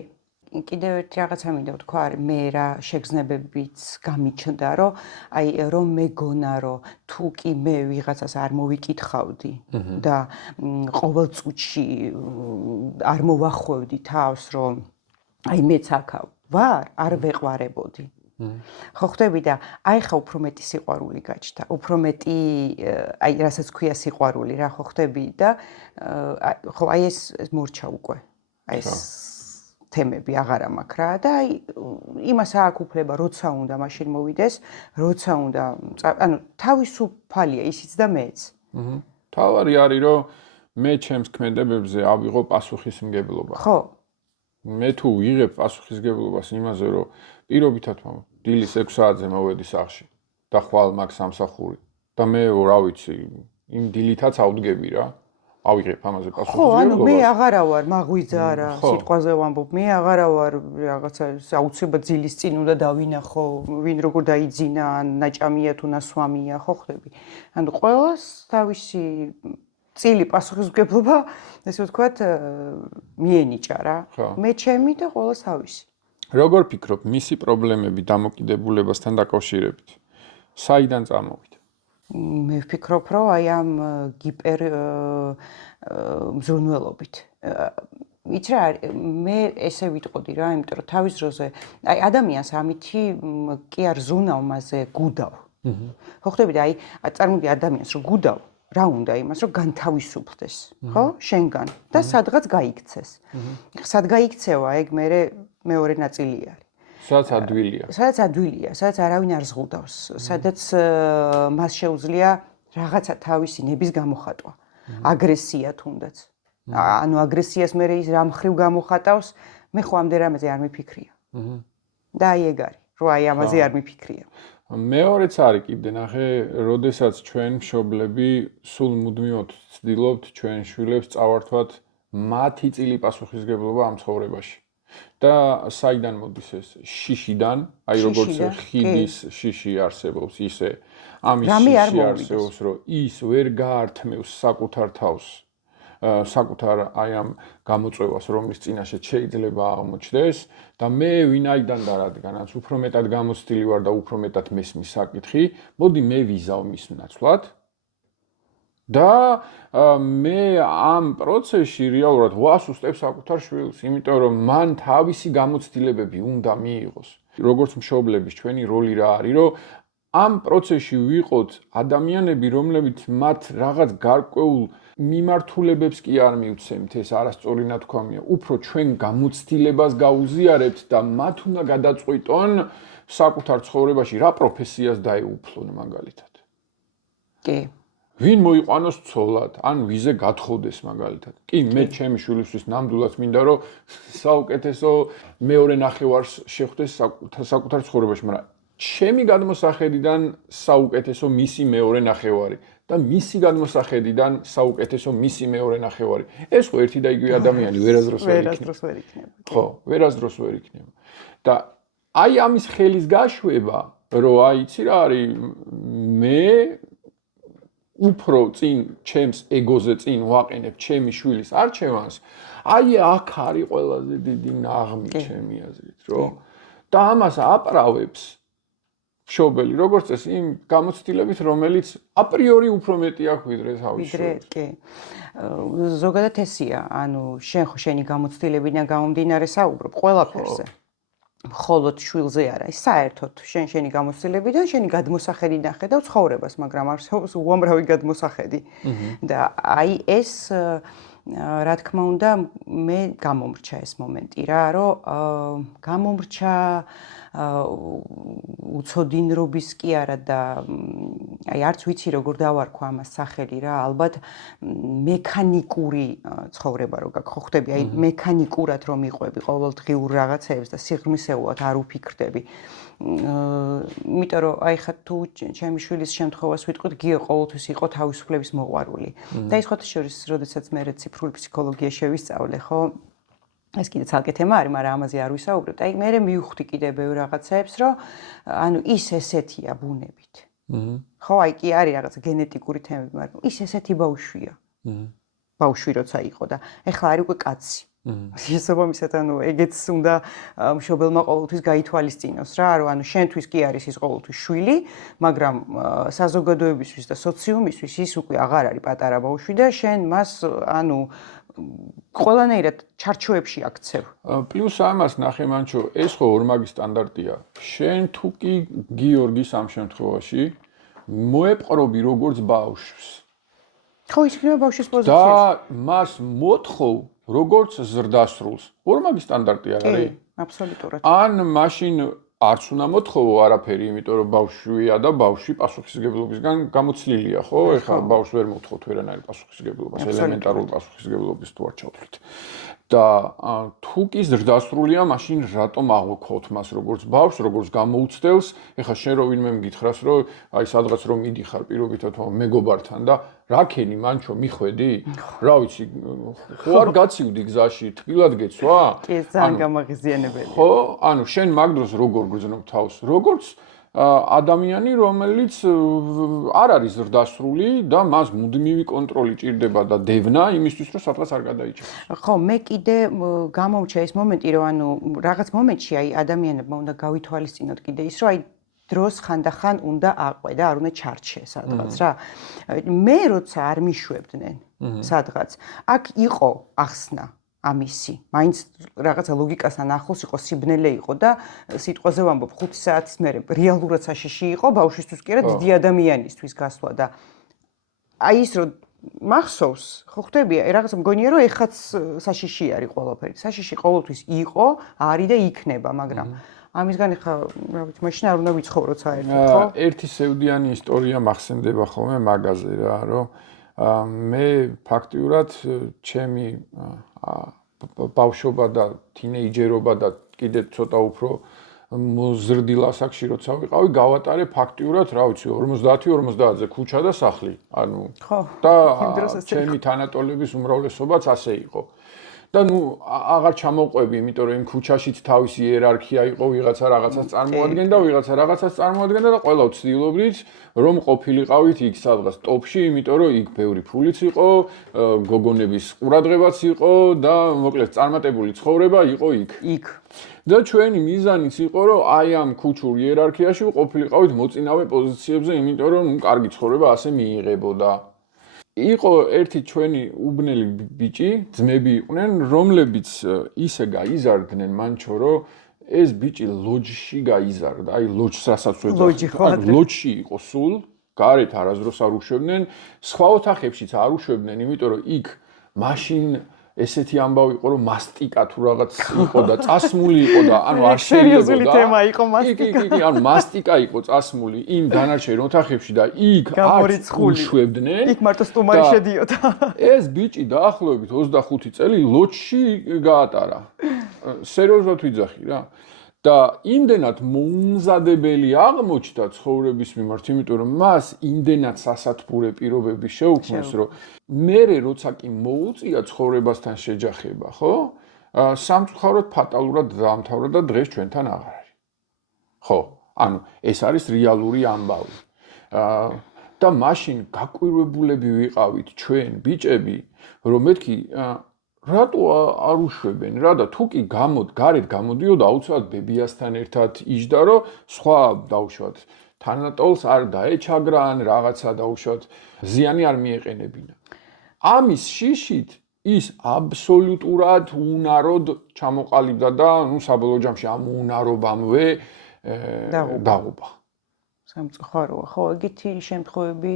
კიდევ ერთი რაღაცა მინდა ვთქვა, მე რა შეგრძნებებიც გამიჩნდა, რომ მეგონა, რომ თუ კი მე ვიღაცას არ მოვიკითხავდი და ყოველ წუთში არ მოვახვევდი თავს, რომ მეც აქ ვარ, არ ვეყვარებოდი. ხო ხდები და ხა უფრო მეტი სიყვარული გაჩნდა, უფრო მეტი რასაც ქვია სიყვარული რა, ხო ხდები და ხო ეს მორჩა უკვე. ეს თემები აღარა მაქვს რა და იმას აქვს უფლება, როცა უნდა მაშინ მოვიდეს, როცა უნდა, თავისუფალია ისიც და მეც. თავარი არის, რომ მე ჩემს ქმედებებზე ავიღო პასუხისმგებლობა. ხო. მე თუ ვიღებ პასუხისმგებლობას იმაზე, რომ პირობითად დილის 6 საათზე მოვედი სახლში და ხვალ მაქვს სამსახური და მე რა ვიცი, იმ დილითაც ავდგები რა. ავიღებ ამაზე პასუხისმგებლობას. ხო, მე აღარა ვარ მაღვიძა რა, სიტყვაზე ვამბობ, მე აღარა ვარ რაღაცა აუცილებლად ძილის წინ უნდა დავინახო, ვინ როგორ დაიძინა, ან ნაჭამია თუ ნასვამია, ხო ხდები. ანუ ყველას თავისი წილი პასუხისმგებლობა, ესე ვთქვათ, მიენიჭა რა. მე ჩემი და ყველას თავისი. როგორ ფიქრობ, მისი პრობლემები დამოკიდებულებასთან დაკავშირებით? საიდან წამოვიდა? მე ვფიქრობ, რომ ამ გიპერ მზრუნველობით. იცი რა, მე ესე ვიტყოდი რა, იმიტომ რომ თავის დროზე ადამიანს ამითი კი არ ზრუნავ მასზე გუდავ. ხო ხდები და წარმოიდგინე ადამიანს რომ გუდავ, რა უნდა იმას რომ განთავისუფლდეს, ხო? შენგან და სადღაც გაიქცეს. სად გაიქცევა, ეგ მეორე ნაწილი არის. სადაც ადვილია. სადაც არავინ არ ზღუდავს, სადაც მას შეუძლია რაღაცა თავისი ნების გამოხატვა. აგრესია თუნდაც. ანუ აგრესიას მე ის რამ ხრივ გამოხატავს, მე ხო ამდენ რამეზე არ მიფიქრია. და ეგ არის, რომ ამაზე არ მიფიქრია. მეორეც არის კიდე ნახე, როდესაც ჩვენ მშობლები სულ მუდმივად ცდილობთ ჩვენ შვილებს წავართვათ მათი წილი პასუხისმგებლობა ამ ცხოვრებაში. და საიდან მოდის ეს? შიშიდან, როგორც ხიდის შიში არსებობს, ისე ამის შიში არსებობს, რომ ის ვერ გაართმევს საკუთარ თავს, საკუთარ ამ გამოწვევას, რომლის წინაშე შეიძლება აღმოჩნდეს და მე ვინაიდან და რადგანაც უფრო მეტად გამოცდილი ვარ და უფრო მეტად მესმის საკითხი, მოდი მე ვიზავ მის ნაცვლად. და მე ამ პროცესში რეალურად ვასუსტებ საკუთარ შვილს, იმიტომ რომ მან თავისი გამოცდილებები უნდა მიიღოს. როგორც მშობლების ჩვენი როლი რა არის, რომ ამ პროცესში ვიყოთ ადამიანები, რომლებიც მათ რაღაც გარკვეულ მიმართულებებს კი არ მივცემთ, ეს არასწორი ნათქვამია, უფრო ჩვენ გამოცდილებას გაუზიარებთ და მათ უნდა გადაწყვიტონ საკუთარ ცხოვრებაში რა პროფესიას დაეუფლონ მაგალითად. კი. ვინ მოიყვანოს ცოლად, ან ვიზე გათხოვდეს მაგალითად. კი, მე ჩემი შვილისთვის ნამდვილად მინდა, რომ საუკეთესო მეორე ნახევარს შეხვდეს საკუთარ ცხოვრებაში, მაგრამ ჩემი გადმოსახედიდან საუკეთესო მისი მეორე ნახევარი და მისი გადმოსახედიდან საუკეთესო მისი მეორე ნახევარი. ეს ხო ერთი და იგივე ადამიანი ვერასდროს ვერ იქნება. ხო, ვერასდროს ვერ იქნება. და ამის ხელის გაშვება, რომ იცი რა არის, მე უფრო წინ ჩემს ეგოზე წინ ვაყენებ ჩემი შვილის არჩევანს, აქ არის ყველაზე დიდი ნაღმი ჩემი აზრით, რომ და ამას აპრავებს მშობელი, როგორც წესი, იმ გამოცდილებით, რომელიც აპრიორი უფრო მეტი აქვს ვიდრე თავის შვილს. კი. ზოგადად ესია, ანუ შენ ხო შენი გამოცდილებიდან გამომდინარე საუბრობ ყველაფერზე. მხოლოდ შვილზე არა, საერთოდ შენი გამოცდილებიდან, შენი გადმოსახედიდან ხედავ ცხოვრებას, მაგრამ არსებობს უამრავი გადმოსახედი. და ეს რა თქმა უნდა, მე გამომრჩა ეს მომენტი რა, რომ გამომრჩა უცოდინრობის კი არა და არც ვიცი როგორ დავარქვა ამას სახელი რა, ალბათ მექანიკური ცხოვრება რო გაქვს, ხო ხდები, მექანიკურად რომ იყვები ყოველდღიურ რაღაცებს და სიღრმისეულად არ უფიქრდები. იმიტომ რომ ხა თუ ჩემი შვილის შემთხვევას ვიტყვით, გიო ყოველთვის იყო თავისუფლების მოყვარული. და ის ხოთა შორის, როდესაც მე ციფრული ფსიქოლოგია შევისწავლე, ხო? ეს კიდე ცალკე თემა არის, მაგრამ ამაზე არ ვისაუბრებ. მე მივხვდი კიდე ბევრ რაღაცებს, რომ ანუ ის ესეთია ბუნებით. ხო, კი არის რაღაცა გენეტიკური თემები, მაგრამ ის ესეთი ბავშვია. ბავშვი როცა იყო და ეხლა არის უკვე კაცი. შესაბამისად, ეგეც უნდა მშობელმა ყოველთვის გაითვალისწინოს რა, რომ შენთვის კი არის ის ყოველთვის შვილი, მაგრამ საზოგადოებისთვის და სოციუმისთვის ის უკვე აღარ არის პატარა ბავშვი და შენ მას ყველანაირად ჩარჩოებში აქცევ. პლუს ამას ნახე მანჩო, ეს ხო ორმაგი სტანდარტია. შენ თუ კი გიორგის ამ შემთხვევაში მოეპყრობი როგორც ბავშვს. ხო, ის იქნება ბავშვის პოზიციაში. და მას მოთხოვ როგორც ზრდასრულს. ორმაგი სტანდარტი არ არის? აბსოლუტურად. ან მაშინ არც უნდა მოთხოვო არაფერი, იმიტომ რომ ბავშვია და ბავშვი პასუხისმგებლობისგან გამოცლილია, ხო? ეხლა ბავშვს ვერ მოთხოვთ ვერანაირ პასუხისმგებლობას, ელემენტარულ პასუხისმგებლობის თუ არ ჩავთვლით. და თუ კი ზრდასრულია, მაშინ რატომ აღვქოთ მას როგორც ბავშვს, როგორც გამოუცდელს? ეხლა შენ რო ვინმე მგითხრას, რომ აი სადღაც რომ მიდიხარ პირობითად მეგობართან და რაკენი მანჩო მიხვედი? რა ვიცი, ხო არ გაცივდი გზაში, თბილად გეცვა? კი, ძალიან გამაღიზიანებელია. ხო, ანუ შენ მაგ დროს როგორ გრძნობ თავს? როგორც ადამიანი, რომელიც არ არის ზრდასრული და მას მუდმივი კონტროლი ჭირდება და დევნა იმისთვის, რომ სადღაც არ გადაიჭრას. ხო, მე კიდე გამომჩა ეს მომენტი, რომ რაღაც მომენტში აი ადამიანებმა უნდა გავითვალისწინოთ კიდე ის, რომ აი დროს ხანდახან უნდა აყვე და არ უნდა ჩარჩე სადღაც რა. მე როცა არ მიშვებდნენ სადღაც, აქ იყო ახსნა ამისი. მაინც რაღაცა ლოგიკასთან ახლოს იყო, სიბნელე იყო და სიტყვაზე ვამბობ 5 საათის მერე რეალურად საშიში იყო ბავშვისთვის კი არა, დიდი ადამიანისთვის გასვლა და აი ის რომ მახსოვს, ხო ხვდები, რაღაცა მგონია რომ ეხაც საშიში არის ყველაფერი. საშიში ყოველთვის იყო, არის და იქნება, მაგრამ ამისგან ეხა რა ვიცი, მაშინ არ უნდა ვიცხოვროთ საერთოდ, ხო? ერთი სევდიანი ისტორია მახსენდება ხოლმე მაგაზე რა, რომ მე ფაქტიურად ჩემი ბავშვობა და თინეიჯერობა და კიდე ცოტა უფრო მოზრდილ ასაკში როცა ვიყავი, გავატარე ფაქტიურად, რა ვიცი, 50-50-ზე ქუჩა და სახლი. ანუ და ჩემი თანატოლების უმრავლესობაც ასე იყო. და აღარ ჩამოყვები, იმიტომ რომ იმ ქუჩაშიც თავისი იერარქია იყო, ვიღაცა რაღაცას წარმოადგენდა, ვიღაცა რაღაცას წარმოადგენდა და ყველა ვცდილობდით, რომ ყოფილიყავით იქ სადღაც ტოპში, იმიტომ რომ იქ ბევრი ფულიც იყო, გოგონების ყურადღებაც იყო და მოკლედ წარმატებული ცხოვრება იყო იქ. იქ. და ჩვენი მიზანიც იყო, რომ აი ამ ქუჩურ იერარქიაში ყოფილიყავით მოწინავე პოზიციებზე, იმიტომ რომ კარგი ცხოვრება ასე მიიღებოდა. იყო ერთი ჩვენი უბნელი ბიჭი, ძმები იყვნენ, რომლებიც ისე გაიზარდნენ მანჩო, რომ ეს ბიჭი ლოჯში გაიზარდა. აი ლოჯს რასაც ვეძახით, ლოჯში იყო სულ, გარეთ არასდროს არ უშვებდნენ, სხვა ოთახებშიც არ უშვებდნენ, იმიტომ რომ იქ მაშინ ესეთი ამბავი იყო, რომ მასტიკა თუ რაღაც იყო და წასმული იყო და ანუ არ შეიძლება. სერიოზული თემა იყო მასტიკა. კი, ანუ მასტიკა იყო წასმული იმ დანარჩენ ოთახებში და იქ არც უშვებდნენ. იქ მარტო სტუმარი შედიოდა. ეს ბიჭი დაახლოებით 25 წელი ლოჯში გაატარა. სერიოზულად ვიძახი რა. და იმდენად მოუმზადებელი აღმოჩნდა ცხოვრების მიმართ, იმიტომ რომ მას იმდენად სასათბურე პირობები შეუქმნეს, რომ მერე როცა კი მოუწია ცხოვრებასთან შეჯახება, ხო? სამწუხაროდ ფატალურად დაამთავრა და დღეს ჩვენთან აღარ არის. ხო, ანუ ეს არის რეალური ამბავი. და მაშინ გაკვირვებულები ვიყავით ჩვენ ბიჭები, რომ მეთქი რატო არ უშვებენ რა და თუ კი გარეთ გამოდიოდა აუცილებლად ბებიასთან ერთად იჯდა რომ სხვა დაუშვათ თანატოლს არ დაეჩაგრა ან რაღაცა დაუშვათ ზიანი არ მიეყენებინა. ამის შიშით ის აბსოლუტურად უნაროდ ჩამოყალიბდა და საბოლოო ჯამში ამ უნარობამვე დაღუპა. სამწუხაროა, ხო, ეგეთი შემთხვევები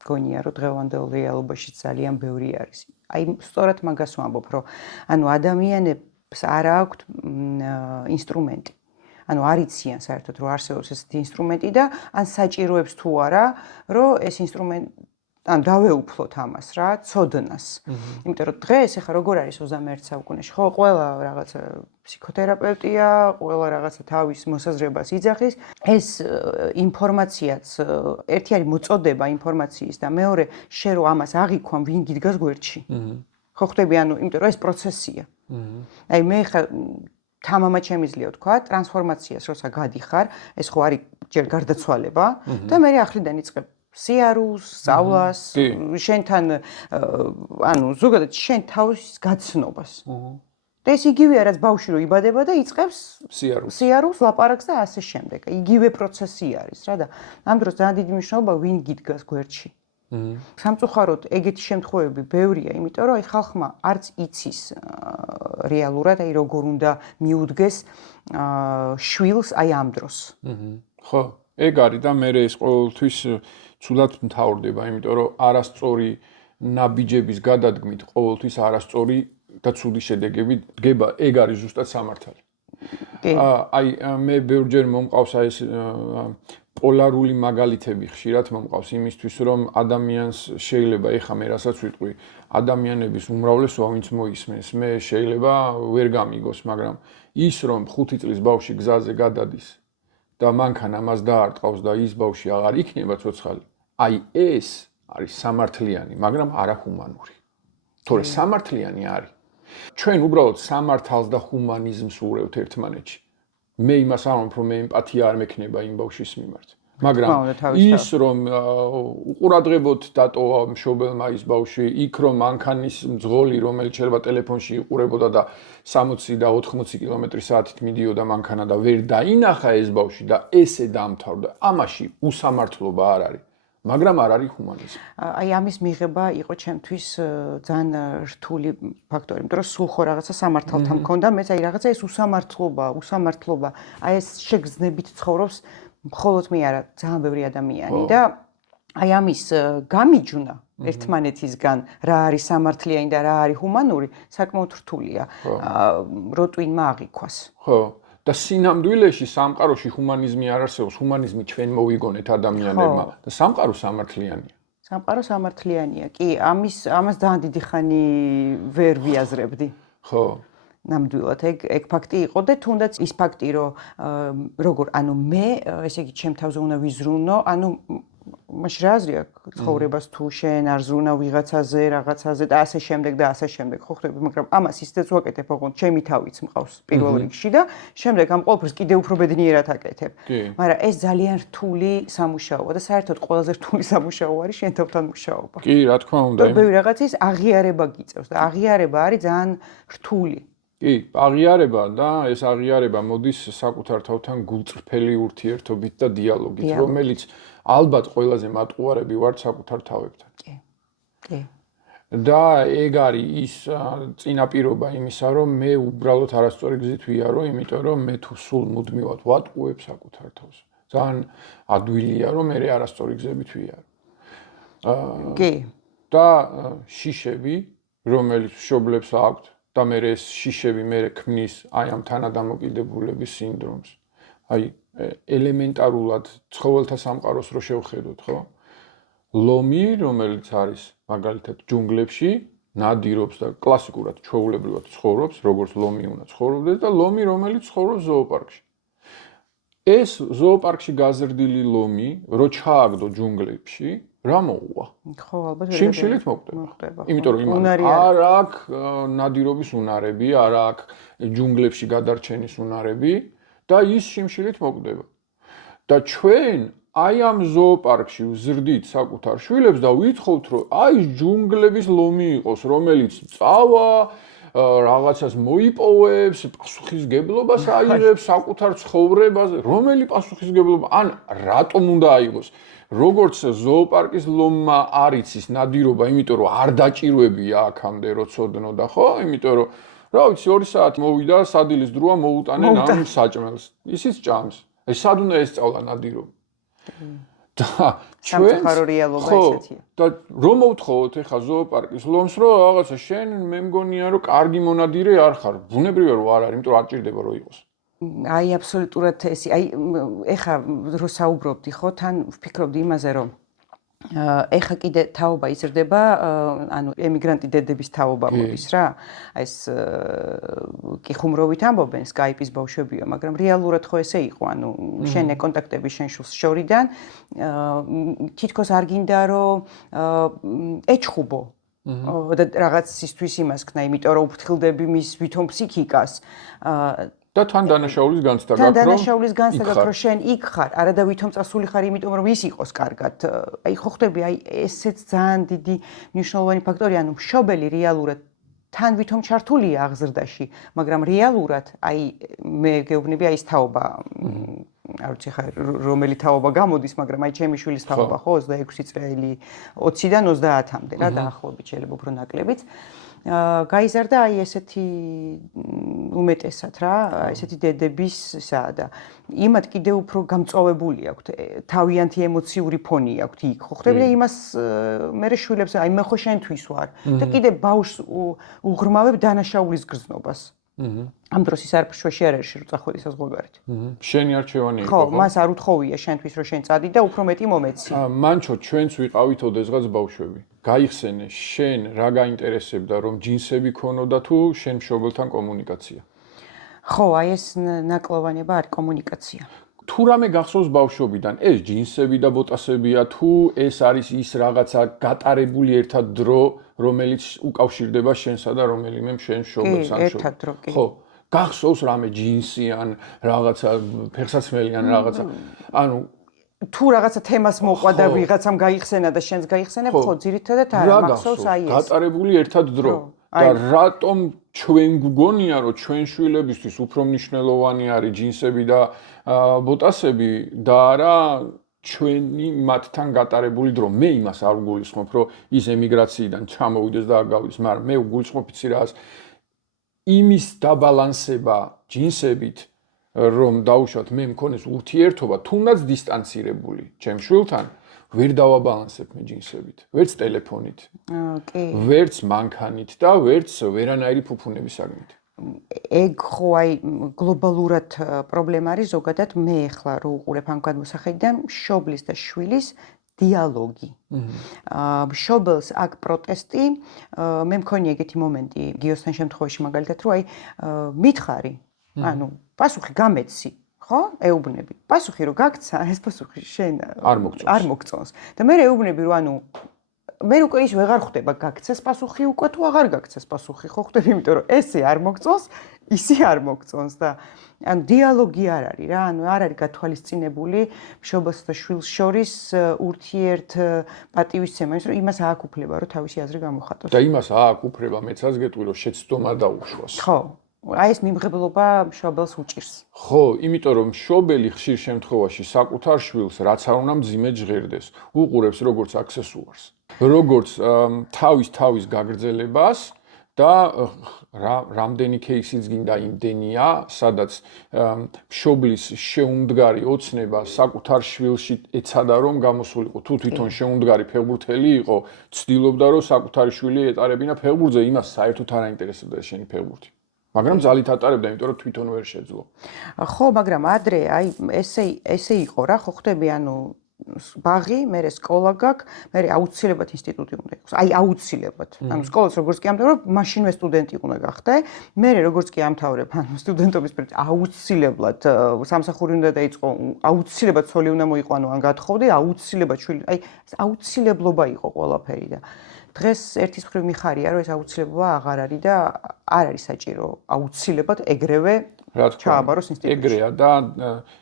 გონია რომ დღევანდელ რეალობაში ძალიან ბევრი არის. აი სწორად მაგას ვამბობ, რომ ანუ ადამიანებს არ აქვთ ინსტრუმენტი. ანუ არ იციან საერთოდ რომ არსებობს ესეთი ინსტრუმენტი და ან საჭიროებს თუ არა, რომ ეს ინსტრუმენტი ან დავეუფლოთ ამას რა, ცოდნას. იმიტომ რომ დღეს ახლა როგორ არის 21 საუკუნეში, ხო, ყველა რაღაცა ფსიქოთერაპევტია, ყველა რაღაცა თავის მოსაზრებას იძახის. ეს ინფორმაციაც ერთი არის მოწოდება ინფორმაციის და მეორე შე რომ ამას აღიქვამ, ვინ გიდგას გვერდში. ხო ხვდები, ანუ იმიტომ რომ ეს პროცესია. აი მე ხა თამამად შემიძლია ვთქვა, ტრანსფორმაციას როცა გადიხარ, ეს ხო არის ჯერ გარდაცვალება და მე ახლიდან იწყებ სიარულს, სწავლას, შენთან ანუ ზოგადად შენ თავის გაცნობას. და ეს იგივეა, რაც ბავშვი რო იბადება და იწყებს სიარულს, ლაპარაკს და ასე შემდეგ. იგივე პროცესი არის რა და ამ დროს ძალიან დიდი მნიშვნელობა ვინ გიდგას გვერდში. სამწუხაროდ ეგეთი შემთხვევები ბევრია, იმიტომ რომ აი ხალხმა არც იცის რეალურად აი როგორ უნდა მიუდგეს შვილს აი ამ დროს. ხო, ეგ არის და მე ეს ყოველთვის ცუდად მთავრდება, იმიტომ რომ არასწორი ნაბიჯების გადადგმით ყოველთვის არასწორი და ცუდი შედეგები დგება, ეგ არის ზუსტად სამართალი. აი მე ბევრჯერ მომყავს აი ეს პოლარული მაგალითები ხშირად მომყავს იმისთვის რომ ადამიანს შეიძლება ეხა მე რასაც ვიტყვი ადამიანების უმრავლესობა ვინც მოისმენს მე შეიძლება ვერ გამიგოს მაგრამ ის რომ 5 წლის ბავშვი გზაზე გადადის და მანქანა მას დაარტყავს და ის ბავშვი აღარ იქნება ცოცხალი აი ეს არის სამართლიანი მაგრამ არაჰუმანური თორე სამართლიანი არის ჩვენ უბრალოდ სამართალს და ჰუმანიზმს ვურევთ ერთმანეთში მე იმას ამბობ რომ მე ემპათია არ მექნება იმ ბავშვის მიმართ მაგრამ ის რომ უყურადღებოდ დატოვა მშობელმა ის ბავშვი იქ რომ მანქანის მძღოლი რომელიც შეიძლება ტელეფონში იყურებოდა და 60 და 80 კმ/სთ მიდიოდა მანქანა და ვერ დაინახა ეს ბავშვი და ესე დამთავრდა ამაში უსამართლობა არ არის მაგრამ არ არის ჰუმანიზმი. აი ამის მიღება იყო ჩემთვის ძალიან რთული ფაქტორი, იმიტომ რომ სულ ხო რაღაცა სამართალთან მქონდა, მეც აი რაღაცა ეს უსამართლობა, აი ეს შეგრძნებით ცხოვრობს მხოლოდ მე არა, ძალიან ბევრი ადამიანი და აი ამის გამიჯვნა ერთმანეთისგან რა არის სამართლიანი და რა არის ჰუმანური, საკმაოდ რთულია. როტვინმა აღიქვას. ხო. და სინამდვილეში სამყაროში ჰუმანიზმი არ არსებობს, ჰუმანიზმი ჩვენ მოვიგონეთ ადამიანებმა და სამყარო სამართლიანია. სამყარო სამართლიანია. კი, ამას ძალიან დიდი ხანი ვერ ვიაზრებდი. ხო. ნამდვილად ეგ ფაქტი იყო და თუნდაც ის ფაქტი რომ როგორ ანუ მე ესე იგი ჩემ თავზე უნდა ვიზრუნო, ანუ მაშინ რა აზრი აქვს ცხოვრებას თუ შენ არ ზრუნავ ვიღაცაზე, რაღაცაზე და ასე შემდეგ და ასე შემდეგ ხო ხდება, მაგრამ ამას ისედაც ვაკეთებ, ოღონდ ჩემი თავიც მყავს პირველ რიგში და შემდეგ ამ ყოველფერს კიდევ უფრო ბედნიერად აკეთებ. მაგრამ ეს ძალიან რთული სამუშაოა და საერთოდ ყველაზე რთული სამუშაო არის შენ თავთან მუშაობა. კი, რა თქმა უნდა. და ბევრი რაღაცის აღიარება გიწევს და აღიარება არის ძალიან რთული. კი, აღიარება და ეს აღიარება მოდის საკუთარ თავთან გულწრფელი ურთიერთობით და დიალოგით, რომელიც ალბათ ყველაზე მატყუარები ვართ საკუთარ თავებთან. კი. კი. და ეგ არის ის წინაპირობა იმისა, რომ მე უბრალოდ არასწორი გზით ვიარო, იმიტომ რომ მე თუ სულ მუდმივად ვატყუებ საკუთარ თავს. ძალიან ადვილია, რომ მე არასწორი გზებით ვიარო. კი. და შიშები, რომელიც მშობლებს აქვთ და მე ეს შიშები მე ქმნის აი ამ თანადამოკიდებულების სინდრომს. აი ელემენტარულად ცხოველთა სამყაროს რო შევხედოთ, ხო? ლომი, რომელიც არის მაგალითად ჯუნგლებში, ნადირობს და კლასიკურად ჩვეულებრივად ცხოვრობს, როგორც ლომი უნდა ცხოვრობდეს და ლომი, რომელიც ცხოვრობს ზოოპარკში. ეს ზოოპარკში გაზრდილი ლომი, რო ჩააგდო ჯუნგლებში, რა მოუვა? ხო, ალბათ შიმშილით მოკვდება. იმიტომ რომ იმან არ აქვს ნადირობის უნარები, არ აქვს ჯუნგლებში გადარჩენის უნარები და ის შიმშილით მოკვდება. და ჩვენ აი ამ ზოოპარკში ვზრდით საკუთარ შვილებს და ვითხოვთ, რომ აი ჯუნგლების ლომი იყოს, რომელიც წავა, რაღაცას მოიპოვებს, პასუხისგებლობას აიღებს საკუთარ ცხოვრებაზე, რომელი პასუხისგებლობა, ან რატომ უნდა აიღოს? როგორც ზოოპარკის ლომმა არ იცის ნადირობა, იმიტომ რომ არ დაჭირვებია აქამდე რო ცოდნოდა, ხო? იმიტომ რომ რა ვიცი 2 საათი მოვიდა, სადილის დროა მოუტანენ ამ საჭმელს. ისიც ჭამს. ეს სად უნდა ესწავლა ნადირობა? და ჩვენ სამწუხარო რეალობა ესეთია. და რომ მოვთხოვოთ ეხა ზოოპარკის ლომს, რომ რაღაცა შენ მე მგონია რომ კარგი მონადირე არ ხარ. ბუნებრივია რომ არ არის, იმიტომ რომ არ ჭირდება რომ იყოს. აი აბსოლუტურად ესე. აი ეხა რო საუბრობდი ხო, თან ვფიქრობდი იმაზე რომ ეხა კიდე თაობა იზრდება, ანუ ემიგრანტი დედების თაობა მოდის რა. ეს კი ხუმრობით ამბობენ, Skype-ის ბავშვებია, მაგრამ რეალურად ხო ესე იყო, ანუ შენ ეკონტაქტები შენ შულს შორიდან, თითქოს არ გინდა რომ ეჩხუბო. და რაღაცისთვის იმას ქნა, იმიტომ რომ უფრთხილდები მის ვითომ ფსიქიკას. და და თან დანაშაულის განცდა თან დანაშაულის განცდა გაქვს, რომ შენ იქ ხარ, არა და ვითომ წასული ხარ, იმიტომ რომ ის იყოს კარგად. აი ხო ხდები, აი ესეც ძალიან დიდი მნიშვნელოვანი ფაქტორია, ანუ მშობელი რეალურად თან ვითომ ჩართულია აღზრდაში, მაგრამ რეალურად აი მე გეუბნები აი ეს თაობა არ ვიცი ხა რომელი თაობა გამოდის, მაგრამ აი ჩემი შვილის თაობა ხო 26 წელი 20-დან 30-მდე რა დაახლოებით შეიძლება უფრო ნაკლებიც. გაიზარდა აი ესეთი უმეტესად რა, ესეთი დედების ისა და იმათ კიდევ უფრო გამწოვებული აქვთ, თავიანთი ემოციური ფონი აქვთ იქ. ხო ხდები და იმას მე შვილებს აი მე ხო შენთვის ვარ და კიდე ბავშვს უღრმავებ დანაშაულის გრძნობას. ამ დროს ის არ შვეში არ არის რომ წახვედი საზღვარგარეთ. შენი არჩევანი იყო. ხო, მას არ უთხოვია შენთვის რომ შენ წადი და უფრო მეტი მომეცი. მანჩო ჩვენც ვიყავით ოდესღაც ბავშვები. გაიხსენე შენ რა გაინტერესებდა რომ ჯინსები ქონოდა თუ შენ მშობელთან კომუნიკაცია? ხო, აი ეს ნაკლოვანება არის კომუნიკაცია. თუ რამე გახსოვს ბავშვობიდან, ეს ჯინსები და ბოტასებია თუ ეს არის ის რაღაცა გატარებული ერთად დრო, რომელიც უკავშირდება შენსა და რომელიმე შენ მშობელს ან ერთად დრო კი. ხო, გახსოვს რამე ჯინსი ან რაღაცა ფეხსაცმელი ან რაღაცა. ანუ თუ რაღაცა თემას მოყვა და ვიღაცამ გაიხსენა და შენს გაიხსენებ, ხო, ძირითადად არა, მახსოვს აი ეს. გატარებული ერთად დრო. და რატომ ჩვენ გვგონია რომ ჩვენ შვილებისთვის უფრო მნიშვნელოვანი არის ჯინსები და ბოტასები და არა ჩვენი მათთან გატარებული დრო. მე იმას არ ვგულისხმობ რომ ის ემიგრაციიდან ჩამოვიდეს და არ გავიდეს, მაგრამ მე ვგულისხმობ იცი რას იმის დაბალანსება ჯინსებით რომ დაუშვათ მე მქონეს ურთიერთობა თუნდაც დისტანცირებული ჩემ შვილთან ვერ დავაბალანსებ მე ჯინსებით, ვერც ტელეფონით. კი. ვერც მანქანით და ვერც ვერანაირი ფუფუნების საგნით. ეგ ხო აი გლობალურად პრობლემა არის ზოგადად მე ახლა რო უყურებ ამ გადმოსახედიდან მშობლის და შვილის დიალოგი. მშობელს აქ პროტესტი, მე მქონია ეგეთი მომენტი გიოსთან შემთხვევაში მაგალითად რომ აი მითხარი, ანუ პასუხი გამეცი. ხო? ეუბნები. პასუხი რო გაგცა, ეს პასუხი შენ არ მოგწონს. და მე ეუბნები რომ ანუ მე უკვე ის ვეღარ ხვდება გაგცეს პასუხი უკვე თუ აღარ გაგცეს პასუხი, ხო ხვდები, იმიტომ რომ ესე არ მოგწონს, ისი არ მოგწონს და ანუ დიალოგი არ არის რა, ანუ არ არის გათვალისწინებული მშობელს და შვილს შორის ურთიერთ პატივისცემა, ის რომ იმას ააქვს უფლება რომ თავისი აზრი გამოხატოს. და იმას ააქვს უფლება მეცაც გეტყვი რომ შეცდომა დაუშვას. ხო. აი ეს მიმღებლობა მშობელს უჭირს. ხო, იმიტომ რომ მშობელი ხშირ შემთხვევაში საკუთარ შვილს რაც არ უნდა მძიმე ჟღერდეს, უყურებს როგორც აქსესუარს, როგორც თავის გაგრძელებას და რამდენი кейსიც გინდა იმდენია, სადაც მშობლის შეუმდგარი ოცნება საკუთარ შვილში ეცადა რომ გამოსულიყო, თუ თვითონ შეუმდგარი ფეხბურთელი იყო, ცდილობდა რომ საკუთარი შვილი ეტარებინა ფეხბურთზე, იმას საერთოდ არ აინტერესებდა შენი ფეხბურთი. მაგრამ ძალით ატარებდა, იმიტომ რომ თვითონ ვერ შეძლო. ხო, მაგრამ ადრე აი ესე იყო რა, ხო ხდები, ანუ ბაღი, მერე სკოლა გაქვს, მერე აუცილებლად ინსტიტუტი უნდა იყოს. აი აუცილებლად. ანუ სკოლას როგორც კი ამთავრებ, მაშინვე სტუდენტი უნდა გახდე. მერე როგორც კი ამთავრებ, ანუ სტუდენტობის პერიოდში აუცილებლად სამსახური უნდა დაიწყო, აუცილებლად ცოლი უნდა მოიყო, ანუ ან გათხოვდი, აუცილებლად შვილი, აი აუცილებლობა იყო ყველაფერი და დღეს ერთის მხრივ მიხარია, რომ ეს აუცილებლობა აღარ არის და არ არის საჭირო აუცილებლად ეგრევე ჩააბაროს ინსტიტუტში. ეგრეა და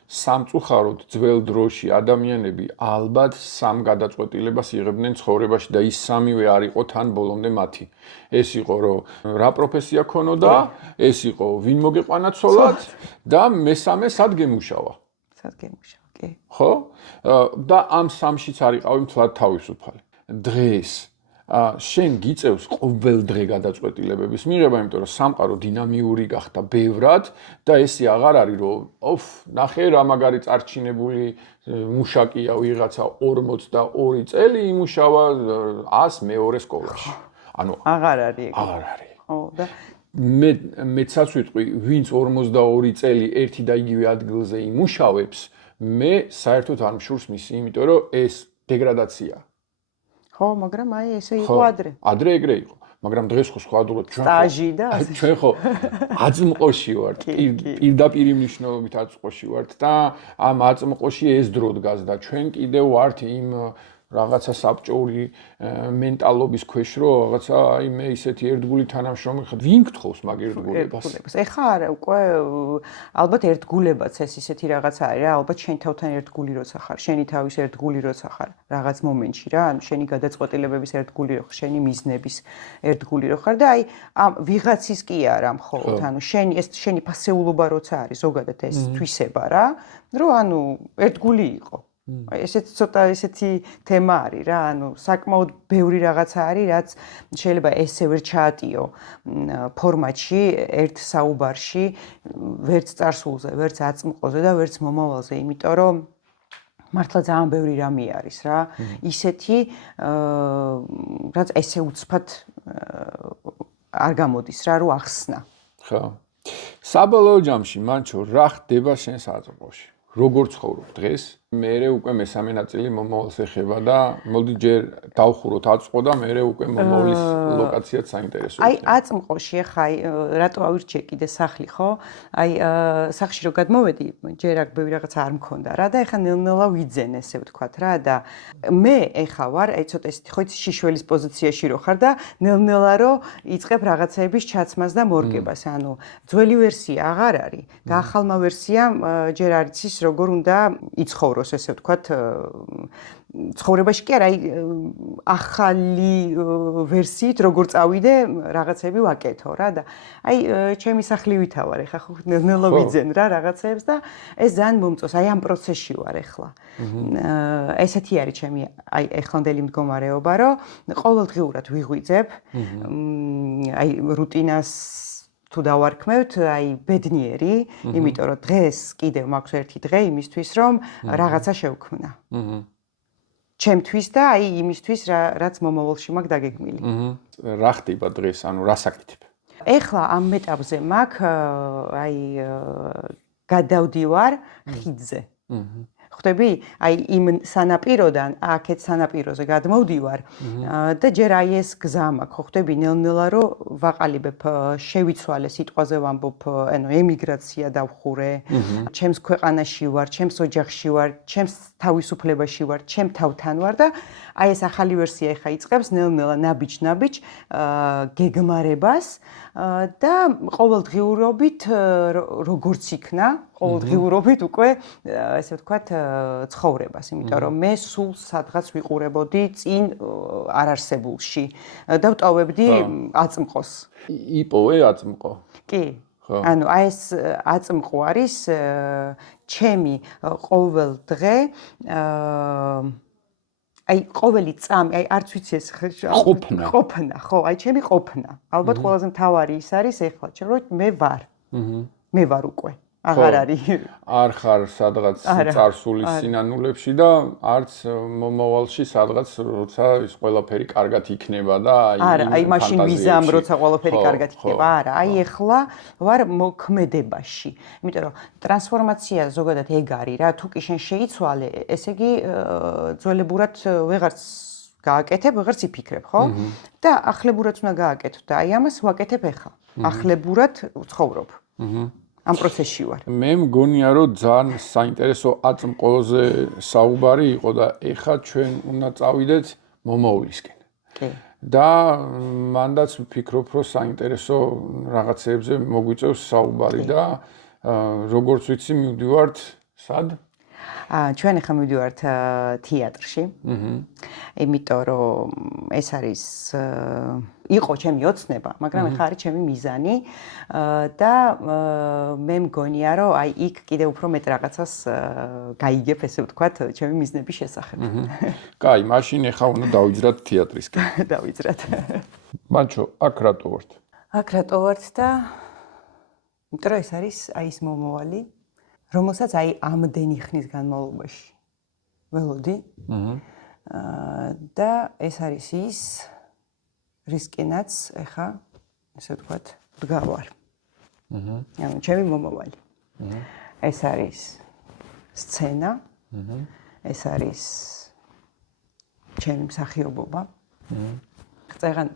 სამწუხაროდ ძველ დროში ადამიანები ალბათ სამ გადაწყვეტილებას იღებდნენ ცხოვრებაში და ის სამივე არ იყო თან ბოლომდე მათი. ეს იყო რომ რა პროფესია ქონოდა, ეს იყო ვინ მოგეყვანა ცოლად და მესამე სად გემუშავა. სად გემუშავა, კი. ხო? და ამ სამშიც არიყავი მთლად თავისუფალი. დღეს შენ გიწევს ყოველ დღე გადაწყვეტილებების მიღება, იმიტომ რომ სამყარო დინამიური გახდა ბევრად და ესე აღარ არის რომ ნახე რა მაგარი წარჩინებული მუშაკია ვიღაცა 42 წელი იმუშავა 100 მეორე სკოლაში. ანუ აღარ არის ეგ. აღარ არის. ხო და მეცაც ვიტყვი, ვინც 42 წელი ერთი და იგივე ადგილზე იმუშავებს, მე საერთოდ არ მშურს მისი, იმიტომ რომ ეს დეგრადაციაა. ხო, მაგრამ აი ესე იყო ადრე. ადრე ეგრე იყო, მაგრამ დღეს ხო სხვადასხვა ჩვენ სტაჟი და ჩვენ ხო აწმყოში ვართ, პირდაპირ მნიშვნელობით აწმყოში ვართ და ამ აწმყოში ეს დრო დგას და ჩვენ კიდევ ვართ იმ რაღაცა საბჭოური მენტალობის ქვეშ რო რაღაცა აი მე ისეთი ერთგული თანამშრომელი ხარ ვინ გთხოვს მაგ ერთგულებას ეხა არა უკვე ალბათ ერთგულებაც ეს ისეთი რაღაცა არის რა ალბათ შენ თავთან ერთგული როცა ხარ შენი თავის ერთგული როცა ხარ რაღაც მომენტში რა ანუ შენი გადაწყვეტილებების ერთგული რო ხარ შენი მიზნების ერთგული რო ხარ და აი ამ ვიღაცის კი არა მხოლოდ ანუ შენი ფასეულობა როცა არის ზოგადად ეს თვისება რა რომ ანუ ერთგული იყო აი ესეც ცოტა ესეთი თემა არის რა ანუ საკმაოდ ბევრი რაღაცა არის რაც შეიძლება ესე ვერ ჩაატიო ფორმატში ერთ საუბარში ვერც წარსულზე ვერც აწმყოზე და ვერც მომავალზე იმიტომ რომ მართლა ძალიან ბევრი რამე არის რა ისეთი რაც ესე უცბად არ გამოდის რა რო ახსნა ხო საბოლოო ჯამში მანჩო რა ხდება შენ საწყოში როგორ ცხოვრობ დღეს მერე უკვე მესამე ნაწილი მომავალს ეხება და მოდი ჯერ დავხუროთ აწმყო და მერე უკვე მომავლის ლოკაციაც საინტერესოა. აი აწმყოში ახლა რატო ავირჩიე კიდე სახლი ხო? აი სახლში რო გადმოვედი, ჯერ აქ ბევრი რაღაცა არ მქონდა რა და ახლა ნელ-ნელა ვიძენ ესე ვთქვათ რა და მე ახლა ვარ აი ცოტა ესეთი ხო იცი შიშველის პოზიციაში რო ხარ და ნელ-ნელა რო იწყებ რაღაცეების ჩაცმას და მორგებას. ანუ ძველი ვერსია აღარ არის და ახალმა ვერსიამ ჯერ არ იცის როგორ უნდა იცხოვრო ესე ვთქვათ ცხოვრებაში კი არა აი ახალი ვერსიით როგორ წავიდე რაღაცები ვაკეთო რა და აი ჩემი სახლი ვითავარ ეხლა ხო ნელ-ნელა ვიძენ რა რაღაცებს და ეს ძალიან მომწონს აი ამ პროცესში ვარ ეხლა ესეთი არის ჩემი აი ეხლანდელი მდგომარეობა რომ ყოველდღიურად ვიღვიძებ აი რუტინას თუ დავარქმევთ, აი ბედნიერი, იმიტომ რომ დღეს კიდევ მაქვს ერთი დღე იმისთვის, რომ რაღაცა შევქმნა. ჩემთვის და აი იმისთვის, რაც მომავალში მაქვს დაგეგმილი. რა ხდება დღეს, ანუ რა საკეთებ? ეხლა ამ ეტაპზე მაქვს აი გადავდივარ ხიდზე. ხვდები? აი იმ სანაპიროდან, აქეთ სანაპიროზე გადმოვდივარ და ჯერ აი ეს გზა მაქვს, ხო ხვდები, ნელ-ნელა რომ ვაყალიბებ, შევიცვალე სიტყვაზე ვამბობ, ანუ ემიგრაცია დავხურე, ჩემს ქვეყანაში ვარ, ჩემს ოჯახში ვარ, ჩემს თავისუფლებაში ვარ, ჩემ თავთან ვარ და აი ეს ახალი ვერსია ეხა იწყებს ნელ-ნელა ნაბიჯ-ნაბიჯ გეგმარებას და ყოველდღიურობით როგორც იქნა, ყოველდღიურობით უკვე ესე ვთქვათ ცხოვრებას, იმიტომ რომ მე სულ სადღაც ვიყურებოდი წინ არარსებულში და ვტოვებდი აწმყოს. იპოვე აწმყო? კი. ანუ აი ეს აწმყო არის ჩემი ყოველ დღე აი ყოველი წამი, აი არც ვიცი ეს ყოფნა, ხო, აი ჩემი ყოფნა. ალბათ ყველაზე მთავარი ის არის ეხლა, რომ მე ვარ. მე ვარ უკვე. აღარ არის. არ ხარ სადღაც წარსულის სინანულებში და არც მომავალში სადღაც როცა ის ყველაფერი კარგად იქნება და არა, აი მაშინ ვიზამ როცა ყველაფერი კარგად იქნება. არა, აი ეხლა ვარ მოქმედებაში. იმიტომ რომ ტრანსფორმაცია ზოგადად ეგ არის რა, თუ კი შენ შეიცვალე, ესე იგი ძველებურად ვეღარც გააკეთებ, ვეღარც იფიქრებ, ხო? და ახლებურად უნდა გააკეთო და აი ამას ვაკეთებ ეხლა. ახლებურად ვცხოვრობ. ამ პროცესში ვარ. მე მგონია რომ ძალიან საინტერესო აწმყოზე საუბარი იყო და ეხლა ჩვენ უნდა წავიდეთ მომავლისკენ. კი. და მანდაც ვფიქრობ რომ საინტერესო რაღაცებზე მოგვიწევს საუბარი და როგორც ვიცი მივდივართ სად? ჩვენ ახლა მივდივართ თეატრში. იმიტომ რომ ეს არის იყო ჩემი ოცნება, მაგრამ ახლა არის ჩემი მიზანი და მე მგონია რომ აი იქ კიდევ უფრო მეტ რაღაცას გაიგებ, ესე ვთქვათ, ჩემი მიზნების შესახებ. კაი, მაშინ ახლა უნდა დავიძრათ თეატრისკენ. დავიძრათ. მანჩო, აქ რატო ვართ? აქ რატო ვართ და იმიტომ რომ ეს არის აი ის მომავალი, რომელსაც აი ამდენი ხნის განმავლობაში ველოდი. და ეს არის ის რისკინაც ეხა ესე ვთქვათ ვდგავარ. ანუ ჩემი მომავალი. ეს არის სცენა. ეს არის ჩემი მსახიობობა. წეგან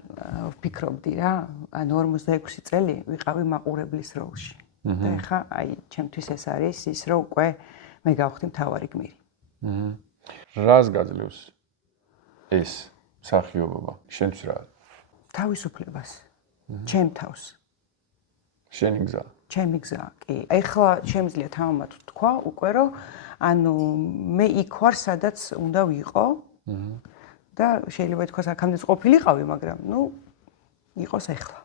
ვფიქრობდი რა, ანუ 46 წელი ვიყავი მაყურებლის როლში. და ეხა აი ჩემთვის ეს არის ის რომ უკვე მე გავხდი მთავარი გმირი. რას გაძლევს ეს მსახიობობა შენც რა თავისუფლებას ჩემ თავს შენი გზა ჩემი გზა კი ეხლა შემიძლია თამამად თქვა უკვე რომ ანუ მე იქ ვარ სადაც უნდა ვიყო და შეიძლება თქვას აქამდე ყოფილიყავი მაგრამ ნუ იყოს ეხლა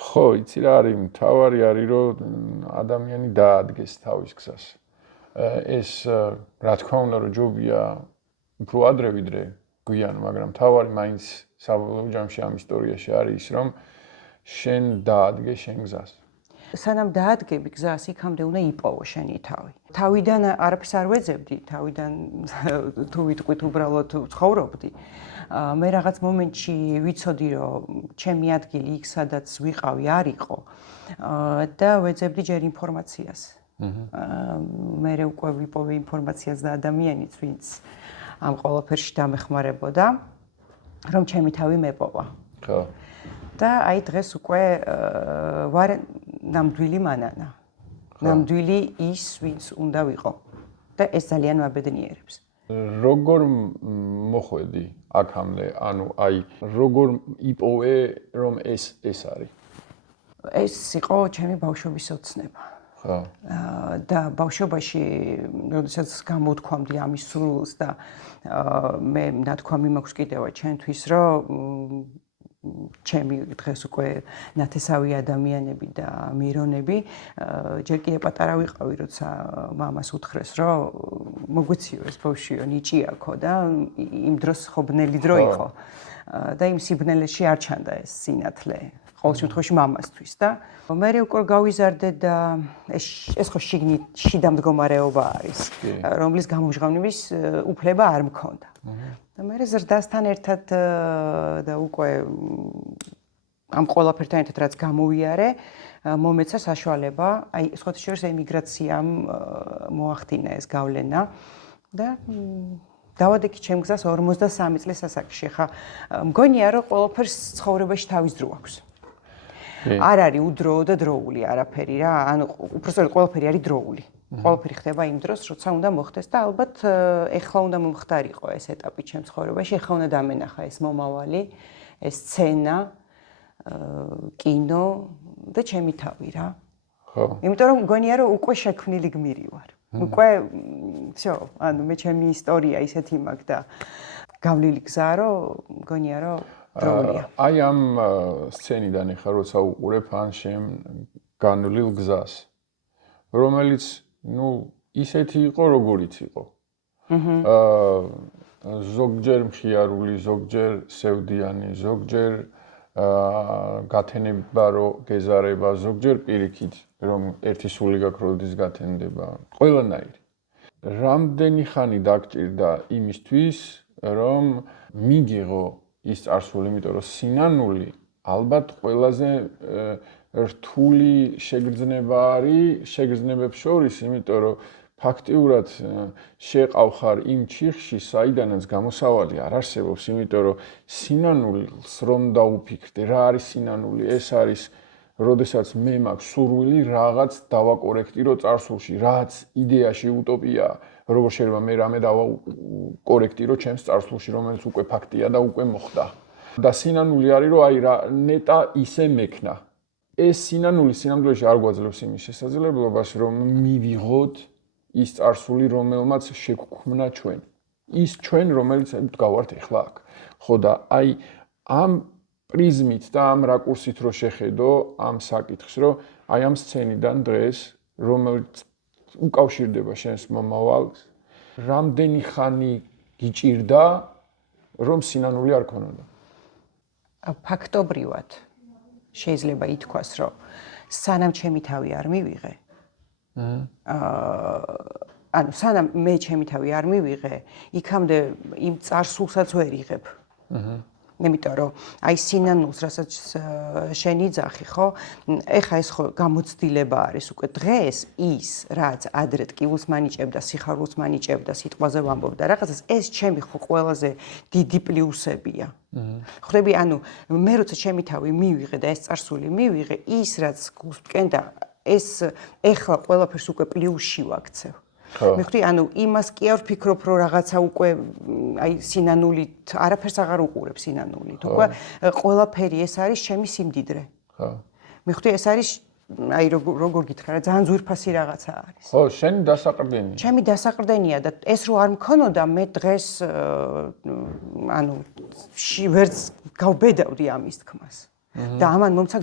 ხო იცი რა არის მთავარი არის რომ ადამიანი დაადგეს თავის გზას ეს რა თქმა უნდა რომ ჯობია უფრო ადრე ვიდრე გვიან მაგრამ მთავარი მაინც საბოლოო ჯამში ამ ისტორიაში არის ის რომ შენ დაადგე შენ გზას სანამ დაადგები გზას იქამდე უნდა იპოვო შენი თავი თავიდან არაფერს არ ვეძებდი თავიდან თუ ვიტყვით უბრალოდ ცხოვრობდი მე რაღაც მომენტში ვიცოდი რომ ჩემი ადგილი იქ სადაც ვიყავი არ იყო და ვეძებდი ჯერ ინფორმაციას მე უკვე ვიპოვე ინფორმაციას და ადამიანიც ვინც ამ ყველაფერში დამეხმარებოდა რომ ჩემი თავი მეპოვა ხო და აი დღეს უკვე ვარ ნამდვილი მანანა ნამდვილი ის ვინც უნდა ვიყო და ეს ძალიან მაბედნიერებს როგორ მოხვედი აქამდე ანუ აი როგორ იპოვე რომ ეს არის ეს იყო ჩემი ბავშვობის ოცნება ხო და ბავშვობაში როდესაც გამოვთქვამდი ამის სურვილს და მე ნათქვამი მაქვს კიდევაც ჩემთვის რომ ჩემი დღეს უკვე ნათესავი ადამიანები და მირონები ჯერ კიდე პატარა ვიყავი როცა მამას უთხრეს რომ მოგვეციო ეს ბავშვიო ნიჭიაქო და იმ დროს ხო ბნელი დრო იყო და იმ სიბნელეში არ ჩანდა ეს სინათლე ყოველ შემთხვევაში მამასთვის და მე უკვე გავიზარდე და ეს ხო შიგნით შიდა მდგომარეობა არის რომლის გამოჟღავნების უფლება არ მქონდა და მე ზრდასთან ერთად და უკვე ამ ყველაფერთან ერთად რაც გამოვიარე მომეცა საშუალება აი სხვათა შორის ემიგრაციამ მოახდინა ეს გავლენა და დავადექი ჩემ გზას 53 წლის ასაკში ხა მგონია რომ ყველაფერს ცხოვრებაში თავის დრო აქვს არ არის უდროო და დროული არაფერი რა ანუ უბრალოდ ყველაფერი არის დროული ყველაფერი ხდება იმ დროს როცა უნდა მოხდეს და ალბათ ეხლა უნდა მომხდარიყო ეს ეტაპი ჩემ ცხოვრებაში ეხლა უნდა დამენახა ეს მომავალი ეს სცენა კინო და ჩემი თავი რა ხო იმიტომ რომ მგონია რომ უკვე შექმნილი გმირი ვარ უკვე всё ანუ მე ჩემი ისტორია ისეთი მაქვს და გავლილი გზა რომ მგონია რომ დროულია აი ამ სცენიდან ახლა როცა უყურებ ან შენ განვლილ გზას რომელიც ну ისეთი იყო როგორიც იყო ზოგჯერ მხიარული ზოგჯერ სევდიანი ზოგჯერ გათენება რო გეზარება ზოგჯერ პირიქით რომ ერთი სული გაქვს როდის გათენდება ყველანაირი რამდენი ხანი დაგჭირდა იმისთვის რომ მიგიღო ის წარსული იმიტომ რომ სინანული ალბათ ყველაზე რთული შეგრძნება არის შეგრძნებებს შორის იმიტომ რომ ფაქტიურად შეყავხარ იმ ჩიხში საიდანაც გამოსავალი არ არსებობს იმიტომ რომ სინანულს რომ დაუფიქრდე რა არის სინანული ეს არის როდესაც მე მაქვს სურვილი რაღაც დავაკორექტირო წარსულში რაც იდეაში утоპიაა როგორ შეიძლება მე რამე დავაკორექტირო ჩემს წარსულში რომელიც უკვე ფაქტია და უკვე მოხდა და სინანული არის რომ აი რა ნეტა ისე მექნა ეს სინანული სინამდვილეში არ გვაძლევს იმის შესაძლებლობას რომ მივიღოთ ის წარსული რომელმაც შეგვქმნა ჩვენ ის ჩვენ რომელიც გავართ ეხლა აქ ხო და აი ამ პრიზმით და ამ რაკურსით რო შეხედო ამ საკითხს რომ აი ამ სცენიდან დღეს რომელიც უკავშირდება შენს მომავალს რამდენი ხანი გიჭირდა რომ სინანული არ ქონოდა ფაქტობრივად შეიძლება ითქვას რომ სანამ ჩემი თავი არ მივიღე ანუ სანამ მე ჩემი თავი არ მივიღე იქამდე იმ წარსულსაც ვერ იღებ იმიტომ რომ აი სინანულს რასაც შენ იძახი ხო ეხა ეს ხო გამოცდილება არის უკვე დღეს ის რაც ადრე ტკივილს მანიჭებდა სიხარულს მანიჭებდა სიტყვაზე ვამბობდა რაღაცას ეს ჩემი ხო ყველაზე დიდი პლუსებია ხვდები ანუ მე როცა ჩემი თავი მივიღე და ეს წარსული მივიღე ის რაც გულს მტკენდა ეს ეხლა ყველაფერს უკვე პლუსში ვაქცევ მივხვდი, ანუ იმას კი არ ვფიქრობ, რომ რაღაცა უკვე აი სინანულით არაფერს აღარ უყურებ სინანულით. უკვე ყველაფერი ეს არის ჩემი სიმდიდრე. ხო. მივხვდი, ეს არის აი როგორ გითხრა რა ძალიან ძვირფასი რაღაცა არის. ხო, შენი დასაყრდენია. ჩემი დასაყრდენია და ეს რო არ მქონოდა მე დღეს ანუ ვერც გავბედავდი ამის თქმას. და ამან მომცა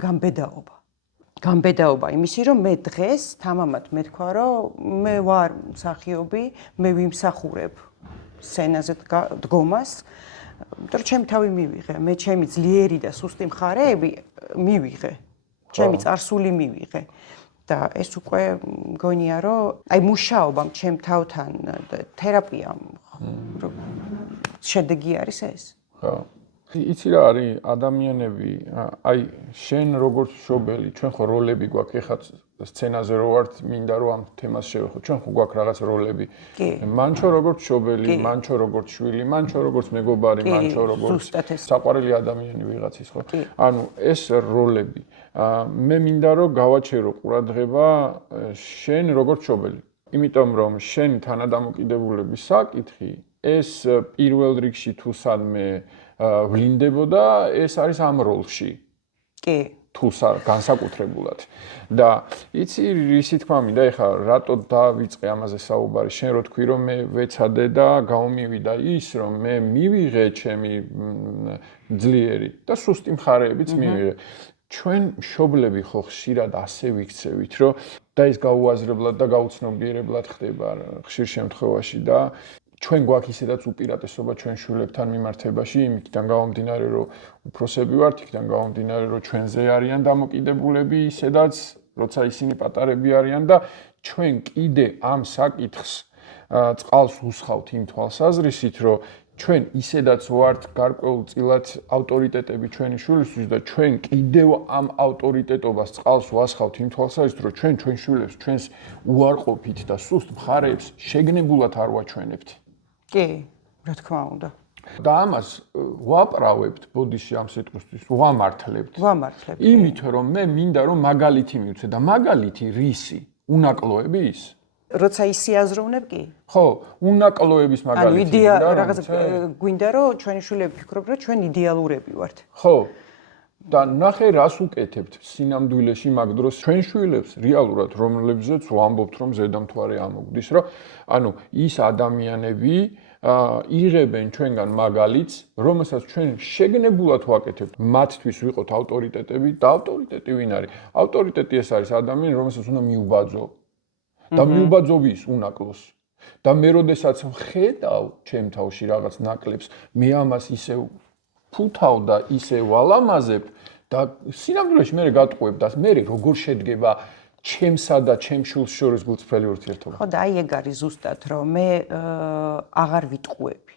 გამბედაობა იმისი რომ მე დღეს თამამად მეთქვა რომ მე ვარ მსახიობი, მე ვიმსახურებ სცენაზე დგომას, იმიტომ რომ ჩემი თავი მივიღე, მე ჩემი ძლიერი და სუსტი მხარეები მივიღე. ჩემი წარსული მივიღე და ეს უკვე მგონია რომ აი მუშაობამ ჩემ თავთან თერაპიამ შედეგი არის ეს. ხო. იცი რა არის ადამიანები აი შენ როგორც მშობელი ჩვენ ხო როლები გვაქვს ეხლა სცენაზე რო ვართ მინდა რომ ამ თემას შევეხო ჩვენ ხო გვაქვს რაღაც როლები მანჩო როგორც მშობელი მანჩო როგორც შვილი მანჩო როგორც მეგობარი მანჩო როგორც საყვარელი ადამიანი ვიღაცის ხო ანუ ეს როლები მე მინდა რომ გავაჩერო ყურადღება შენ როგორც მშობელი იმიტომ რომ შენ თანადამოკიდებულების საკითხი ეს პირველ რიგში თუ სადმე ვლინდებოდა ეს არის ამ როლში. კი. თუ განსაკუთრებულად. და იცი რისი თქმა მინდა ეხლა რატო დავიწყე ამაზე საუბარი შენ რო თქვი რომ მე ვეცადე და გამომივიდა ის რომ მე მივიღე ჩემი ძლიერი და სუსტი მხარეებიც მივიღე. ჩვენ მშობლები ხო ხშირად ასე ვიქცევით რომ და ის გაუაზრებლად და გაუცნობიერებლად ხდება ხშირ შემთხვევაში და ჩვენ გვაქვს ისედაც უპირატესობა ჩვენ შვილებთან მიმართებაში, იმითიდან გამომდინარე, რომ უფროსები ვართ, იქიდან გამომდინარე, რომ ჩვენზე არიან დამოკიდებულები, ისედაც, როცა ისინი პატარები არიან და ჩვენ კიდე ამ საკითხს წყალს უსხავთ იმ თვალსაზრისით, რომ ჩვენ ისედაც ვართ გარკვეულწილად ავტორიტეტები ჩვენი შვილისთვის და ჩვენ კიდევ ამ ავტორიტეტობას წყალს ვასხავთ იმ თვალსაზრისით, რომ ჩვენ შვილებს ჩვენს უარყოფით და სუსტ მხარეებს შეგნებულად არ ვაჩვენებთ. კი, რა თქმა უნდა. და ამას ვაправებთ ბოდიში ამ სიტყვისთვის, ვამართლებთ. იმით რომ მე მინდა რომ მაგალითი მივცე და მაგალითი რისი? უნაკლოების? როცა ისიაზროვნებ კი? ხო, უნაკლოების მაგალითი. ანუ რაღაც გვინდა რომ ჩვენი შვილები ფიქრობ რომ ჩვენ იდეალურები ვართ. ხო. და ნახე რას უკეთებთ სინამდვილეში მაგ დროს ჩვენ შვილებს რეალურად რომლებზეც ვამბობთ რომ ზედამთვარე ამოგვდის რომ ანუ ის ადამიანები იღებენ ჩვენგან მაგალითს რომელსაც ჩვენ შეგნებულად ვაკეთებთ მათთვის ვიყოთ ავტორიტეტები და ავტორიტეტი ვინ არის ავტორიტეტი ეს არის ადამიანი რომელსაც უნდა მიუბაძო და მიუბაძოვის უნაკლოს და მე როდესაც ვხედავ ჩემ თავში რაღაც ნაკლებს მე ამას ისევ ფუთავ და ისე ვალამაზებ და სინამდვილეში მე გატყუებ და მე როგორ შედგება ჩემსა და ჩემ შვილს შორის გულწრფელი ურთიერთობა. ხო და აი ეგ არის ზუსტად რომ მე აღარ ვიტყუები.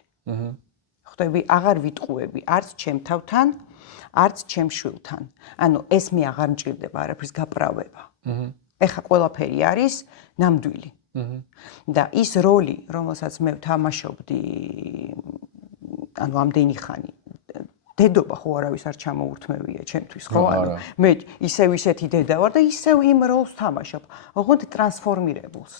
ხვდები, აღარ ვიტყუები არც ჩემ თავთან, არც ჩემ შვილთან. ანუ ეს მე აღარ მჭირდება არაფრის გაправება. ეხა ყველაფერი არის ნამდვილი. და ის როლი, რომელსაც მე ვთამაშობდი ანუ ამდენი ხანი დედობა ხო არავის არ ჩამოურთმევია ჩემთვის ხო ანუ მე ისევ ისეთი დედა ვარ და ისევ იმ როლს თამაშობ ოღონდ ტრანსფორმირებულს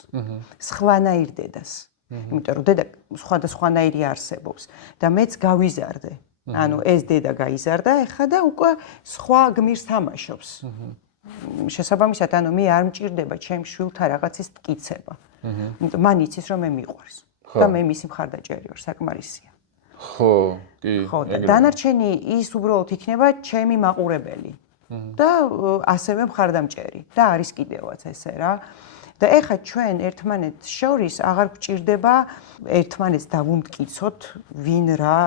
სხვანაირ დედას იმიტომ რომ დედა სხვადასხვანაირი არსებობს და მეც გავიზარდე ანუ ეს დედა გაიზარდა ეხლა და უკვე სხვა გმირს თამაშობს შესაბამისად ანუ მე არ მჭირდება ჩემ შვილთა რაღაცის მტკიცება მან იცის რომ მე მიყვარს და მე მისი მხარდაჭერი ვარ საკმარისია ხო, კი. ხო, და დანარჩენი ის უბრალოდ იქნება ჩემი მაყურებელი და ასევე მხარდამჭერი და არის კიდევაც ესე რა. და ეხლა ჩვენ ერთმანეთს შორის აღარ გვჭირდება ერთმანეთს დავუმტკიცოთ ვინ რა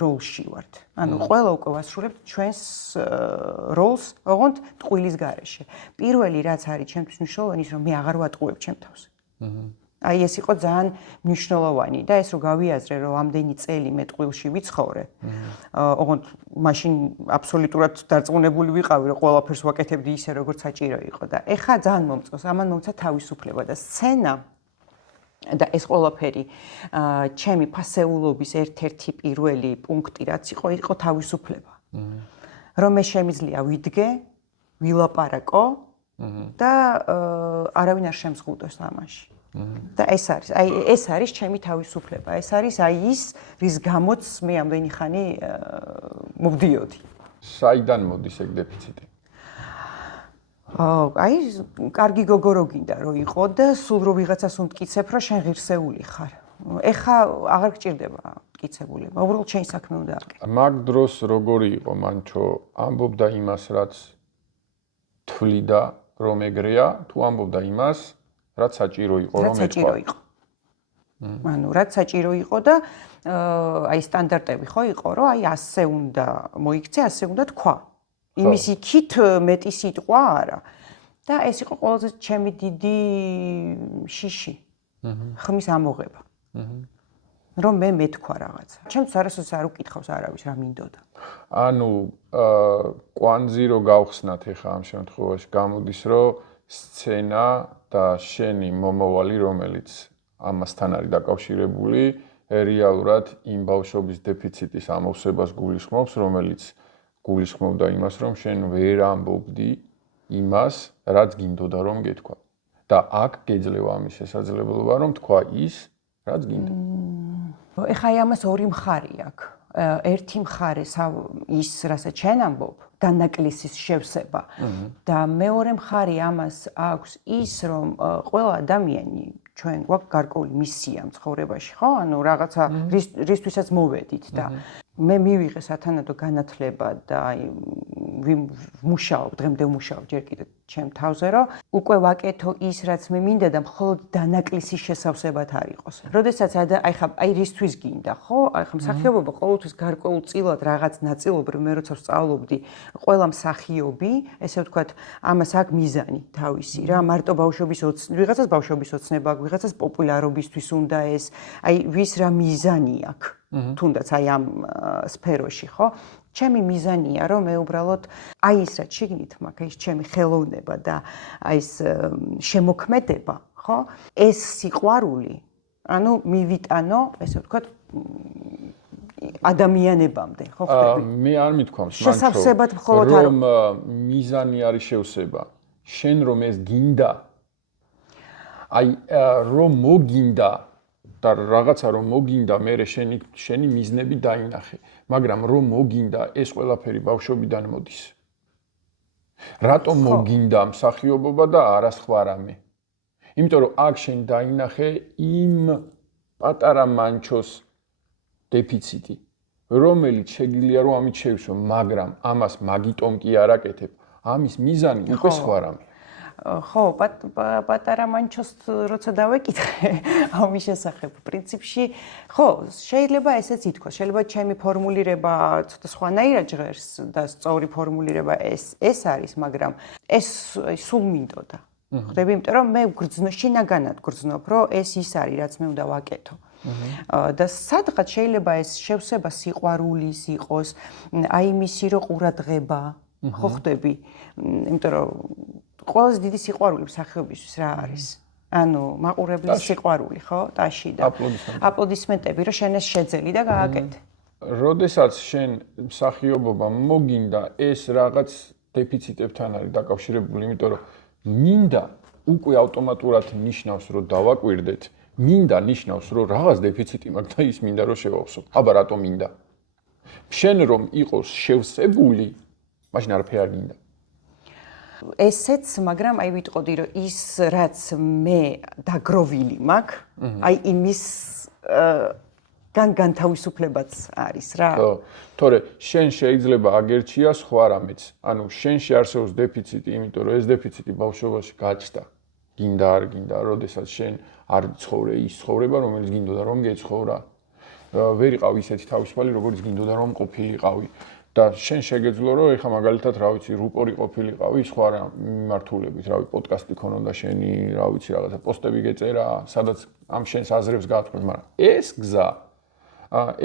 როლში ვართ. ანუ ყველა უკვე ვასრულებთ ჩვენს როლს, ოღონდ ტყუილის გარეშე. პირველი რაც არის ჩემთვის მნიშვნელოვანი ის რომ მე აღარ ვატყუებ ჩემ თავს. აი ეს იყო ძალიან მნიშვნელოვანი და ეს რო გავიაზრე რომ ამდენი წელი მე ტყუილში ვიცხოვრე. ოღონდ მაშინ აბსოლუტურად დარწმუნებული ვიყავი რომ ყველაფერს ვაკეთებდი ისე როგორც საჭირო იყო და ეხა ძალიან მომწონს ამან მომცა თავისუფლება და სცენა და ეს ყველაფერი ჩემი ფასეულობის ერთ-ერთი პირველი პუნქტი რაც იყო თავისუფლება. რომ მე შემიძლია ვიდგე, ვილაპარაკო და არავინ არ შემზღუდოს ამაში. და ეს არის ჩემი თავისუფლება. ეს არის ის, რის გამოც მე ამდენი ხანი მოვდიოდი. საიდან მოდის ეგ დეფიციტი? კარგი გოგო რო გინდა რომ იყო და სულ რო ვიღაცას უმტკიცებ, რომ შენ ღირსეული ხარ. ეხა აღარ გჭირდება მტკიცებულება. უბრალოდ შენი საქმე უნდა აკეთო. მაგ დროს როგორი იყო მანჩო? ამბობდა იმას, რაც თვლიდა, რომ ეგრეა, თუ ამბობდა იმას, რაც საჭირო იყო, რომ ეთქვა. რაც საჭირო იყო და სტანდარტები ხო იყო, რომ ასე უნდა მოიქცე, ასე უნდა თქვა. იმის იქით მეტი სიტყვა არა. და ეს იყო ყველაზე ჩემი დიდი შიში. ხმის ამოღება. რომ მე მეთქვა რაღაცა. ჩემს არასოდეს არ უკითხავს არავის რა მინდოდა. ანუ კვანძი რო გავხსნათ ეხა ამ შემთხვევაში გამოდის რომ სცენა და შენი მომავალი რომელიც ამასთან არის დაკავშირებული რეალურად იმ ბავშვობის დეფიციტის ამოვსებას გულისხმობს რომელიც გულისხმობდა იმას რომ შენ ვერ ამბობდი იმას რაც გინდოდა რომ გეთქვა და აქ გეძლევა ამის შესაძლებლობა რომ თქვა ის რაც გინდა ეხა ამას ორი მხარე აქვს ერთი მხარე ის რასაც შენ ამბობ დანაკლისის შევსება და მეორე მხარე ამას აქვს ის რომ ყველა ადამიანი ჩვენ გვაქვს გარკვეული მისია ცხოვრებაში ხო ანუ რაღაცა რისთვისაც მოვედით და მე მივიღე სათანადო განათლება და ვმუშაობ დღემდე ვმუშაობ ჯერ კიდევ ჩემ თავზე რომ უკვე ვაკეთო ის რაც მე მინდა და მხოლოდ დანაკლისის შესავსებად არ იყოს. როდესაც აი რისთვის გინდა ხო? აი ხა მსახიობობა ყოველთვის გარკვეულწილად რაღაც ნაწილობრივ მე როცა ვსწავლობდი ყველა მსახიობი, ესე ვთქვათ, ამას აქვს მიზანი თავისი რა, მარტო ვიღაცას ბავშვობის ოცნება აქვს, ვიღაცას პოპულარობისთვის უნდა ეს, აი ვის რა მიზანი აქვს. თუნდაც აი ამ სფეროში, ხო? ჩემი მიზანია, რომ მე უბრალოდ აი ის რაც შიგნით მაქვს, ის ჩემი ხელოვნება და აი ეს შემოქმედება, ხო? ეს სიყვარული, ანუ მივიტანო, ესე ვთქვათ, ადამიანებამდე, ხო ხდები? მე არ მithქვამს, შესავსებად მხოლოდ არ რომ მიზანი არის შევსება. შენ რომ ეს გინდა, აი რომ მოგინდა და რაღაცა რომ მოგინდა, მე შენი მიზნები დაინახე, მაგრამ რომ მოგინდა, ეს ყველაფერი ბავშვობიდან მოდის. რატომ მოგინდა მსახიობობა და არა სხვა რამე? იმიტომ რომ აქ შენ დაინახე იმ პატარა მანჩოს დეფიციტი, რომელიც შეგიძლია რომ ამით შევსო, მაგრამ ამას მაგიტომ კი არ აკეთებ. ამის მიზანი უკვე სხვა რამე. ხო, პატარა მანჩოს როცა დავეკითხე ამის შესახებ, პრინციპში, ხო, შეიძლება ესეც ითქვას, შეიძლება ჩემი ფორმულირება ცოტა სხვანაირად ჟღერს და სწორი ფორმულირება ეს არის, მაგრამ ეს სულ მინდოდა. ხდები, იმიტომ რომ მე შინაგანად გრძნობ, რომ ეს ის არის, რაც მე უნდა ვაკეთო. და სადღაც შეიძლება ეს შევსება სიყვარულის იყოს, აი მისი რო ყურადღება, ხო ხდები, იმიტომ რომ ყველაზე დიდი სიყვარული მსახიობისთვის რა არის? ანუ მაყურებლის სიყვარული, ხო? ტაში და აპლოდისმენტები, რომ შენ ეს შეძელი და გააკეთე. როდესაც შენ მსახიობობა მოგინდა, ეს რაღაც დეფიციტებთან არის დაკავშირებული, იმიტომ რომ მინდა უკვე ავტომატურად ნიშნავს, რომ დავაკვირდეთ, მინდა ნიშნავს, რომ რაღაც დეფიციტი მაქვს და ის მინდა რომ შევავსო. აბა რატომ მინდა? შენ რომ იყოს შევსებული, მაშინ არაფერი არ გინდა. ესეც, მაგრამ აი ვიტყოდი, რომ ის რაც მე დაგროვილი მაქვს, აი იმის განთავისუფლებაც არის რა. ხო, თორე შენ შეიძლება აგერჩია სხვა რამეც. ანუ შენში არსებობს დეფიციტი, იმიტომ რომ ეს დეფიციტი ბავშვობაში გაჩნდა. გინდა არ გინდა, როდესაც შენ არ ცხოვრე ის ცხოვრება, რომელიც გინდოდა რომ გეცხოვრა. ვერ იყავ ისეთი თავისუფალი, როგორც გინდოდა რომ ყოფილიყავი. და შენ შეგეძლო რომ ეხა მაგალითად რა ვიცი რუპორი ყოფილიყავი სხვა რა მიმართულებით რა ვიცი პოდკასტი ქონოდა შენი რა ვიცი რაღაცა პოსტები გეწერა სადაც ამ შენს აზრებს გაათქვენ მაგრამ ეს გზა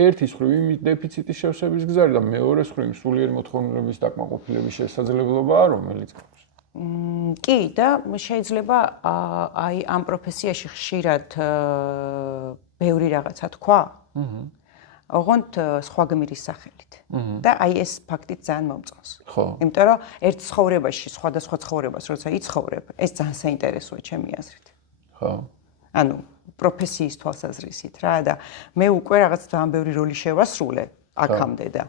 ერთი მხრივ იმის დეფიციტის შევსების გზა და მეორე მხრივ სულიერი მოთხოვნილების დაკმაყოფილების შესაძლებლობაა რომელიც გვაქვს კი და შეიძლება აი ამ პროფესიაში ხშირად ბევრი რაღაცა თქვა ოღონდ სხვა გმირის სახელით. და აი ეს ფაქტით ძალიან მომწონს. ხო. იმიტომ რომ ერთ ცხოვრებაში სხვადასხვა ცხოვრებას როცა იცხოვრებ, ეს ძალიან საინტერესოა ჩემი აზრით. ხო. ანუ პროფესიის თვალსაზრისით რა და მე უკვე რაღაც ძალიან ბევრი როლი შევასრულე აქამდე და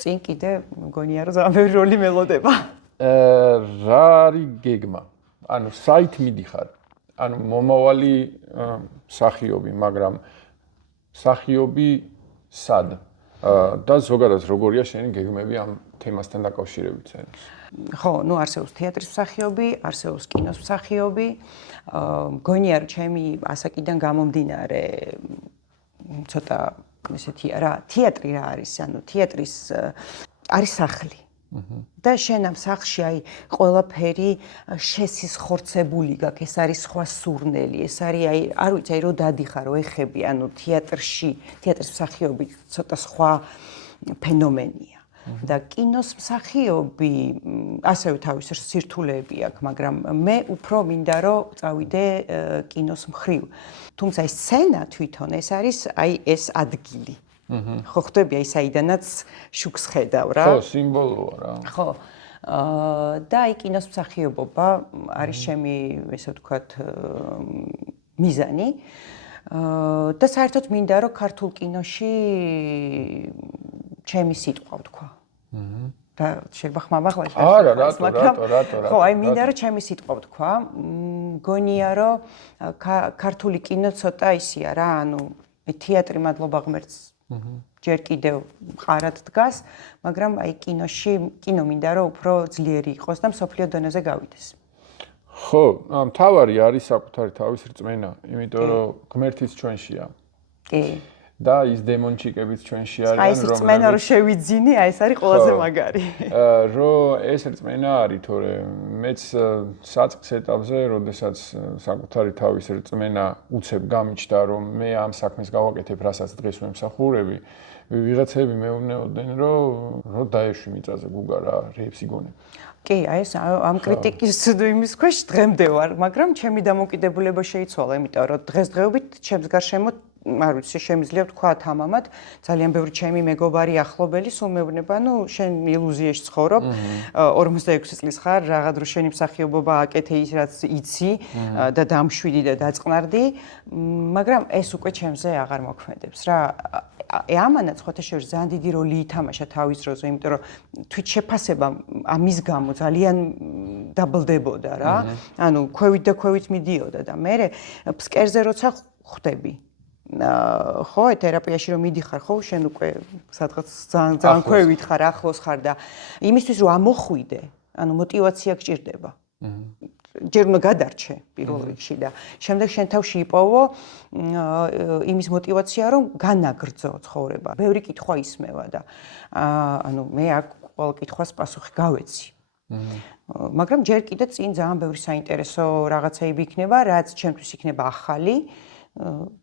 წინ კიდე მგონია რომ ძალიან ბევრი როლი მელოდება. რა არის გეგმა? ანუ საით მიდიხარ? ანუ მომავალი მსახიობი, მაგრამ მსახიობი სად? და ზოგადად როგორია შენი გეგმები ამ თემასთან დაკავშირებით? ხო, ну არსებობს თეატრის მსახიობი, არსებობს კინოს მსახიობი. მგონია რომ ჩემი ასაკიდან გამომდინარე ცოტა ესეთი რა, თეატრი რა არის, ანუ თეატრის არის სახლი. და შენ ამ სახლში აი ყველაფერი შესისხორცებული გაქვს, ეს არის სხვა სურნელი, ეს არის აი არ ვიცი, აი რო დადიხარ, რო ეხები, ანუ თეატრში, თეატრის მსახიობი ცოტა სხვა ფენომენია. და კინოს მსახიობი ასევე თავის სირთულეები აქვს, მაგრამ მე უფრო მინდა რომ წავიდე კინოს მხრივ. თუმცა ეს სცენა თვითონ ეს არის აი ეს ადგილი. ხო ხტები აი საიდანაც შუქს ხედავ რა. ხო, სიმბოლოა რა. ხო. და აი კინოს მსახიობობა არის ჩემი ესე ვთქვათ მიზანი. და საერთოდ მინდა რომ ქართულ კინოში ჩემი სიტყვა ვთქვა. და შეიძლება ხმამაღლა არა, რატო. ხო, აი მინდა რომ ჩემი სიტყვა ვთქვა. მგონია რომ ქართული კინო ცოტა ისია რა, ანუ თეატრი მადლობა ღმერთს ჯერ კიდევ მყარად დგას, მაგრამ აი კინო მინდა რომ უფრო ძლიერი იყოს და მსოფლიო დონეზე გავიდეს. ხო, მთავარი არის საკუთარი თავის რწმენა, იმიტომ რომ ღმერთიც ჩვენშია. კი. და ის დემონჩიკებიც ჩვენში არიან, აი ეს რწმენა რომ შევიძინი, აი ეს არის ყველაზე მაგარი. რომ ეს რწმენა არის, თორე მეც საწყის ეტაპზე, როდესაც საკუთარი თავის რწმენა უცებ გამიჩნდა, რომ მე ამ საქმეს გავაკეთებ, რასაც დღეს ვემსახურები, ვიღაცები მეუბნეოდნენ, რომ დაეშვი მიწაზე გუგა რა, რეებს იგონებ. კი, აი ეს ამ კრიტიკის იმის ქვეშ დღემდე ვარ, მაგრამ ჩემი დამოკიდებულება შეიცვალა, იმიტომ რომ დღესდღეობით ჩემს გარშემო არ ვიცი, შემიძლია ვთქვა თამამად, ძალიან ბევრი ჩემი მეგობარი ახლობელი სულ მეუბნება, ну, შენ ილუზიაში ცხოვრობ, 46 წლის ხარ, რაღაც დრო შენი მსახიობობა აკეთე ის რაც იცი და დამშვიდი და დაწყნარდი, მაგრამ ეს უკვე ჩემზე აღარ მოქმედებს რა. ამანაც ხოთა შორის ძალიან დიდი როლი ითამაშა თავის დროზე, იმიტომ რომ თვით შეფასება ამის გამო ძალიან დაბლდებოდა რა. ანუ ქვევით და ქვევით მიდიოდა და მე ფსკერზე როცა ხვდები ხო, თერაპიაში რომ მიდიხარ, ხო, შენ უკვე სადღაც ძალიან ქვევით ხარ, ახლოს ხარ და იმისთვის რომ ამოხვიდე, ანუ мотиваცია გჭირდება. ჯერ უნდა გადარჩე პირველ რიგში და შემდეგ შენ თავში იპოვო იმის мотиваცია რომ განაგრძო ცხოვრება. ბევრი კითხვა ისმევა და ანუ მე აქ ყოველ კითხვას პასუხი გავეცი. მაგრამ ჯერ კიდე წინ ძალიან ბევრი საინტერესო რაღაცები იქნება, რაც ჩემთვის იქნება ახალი.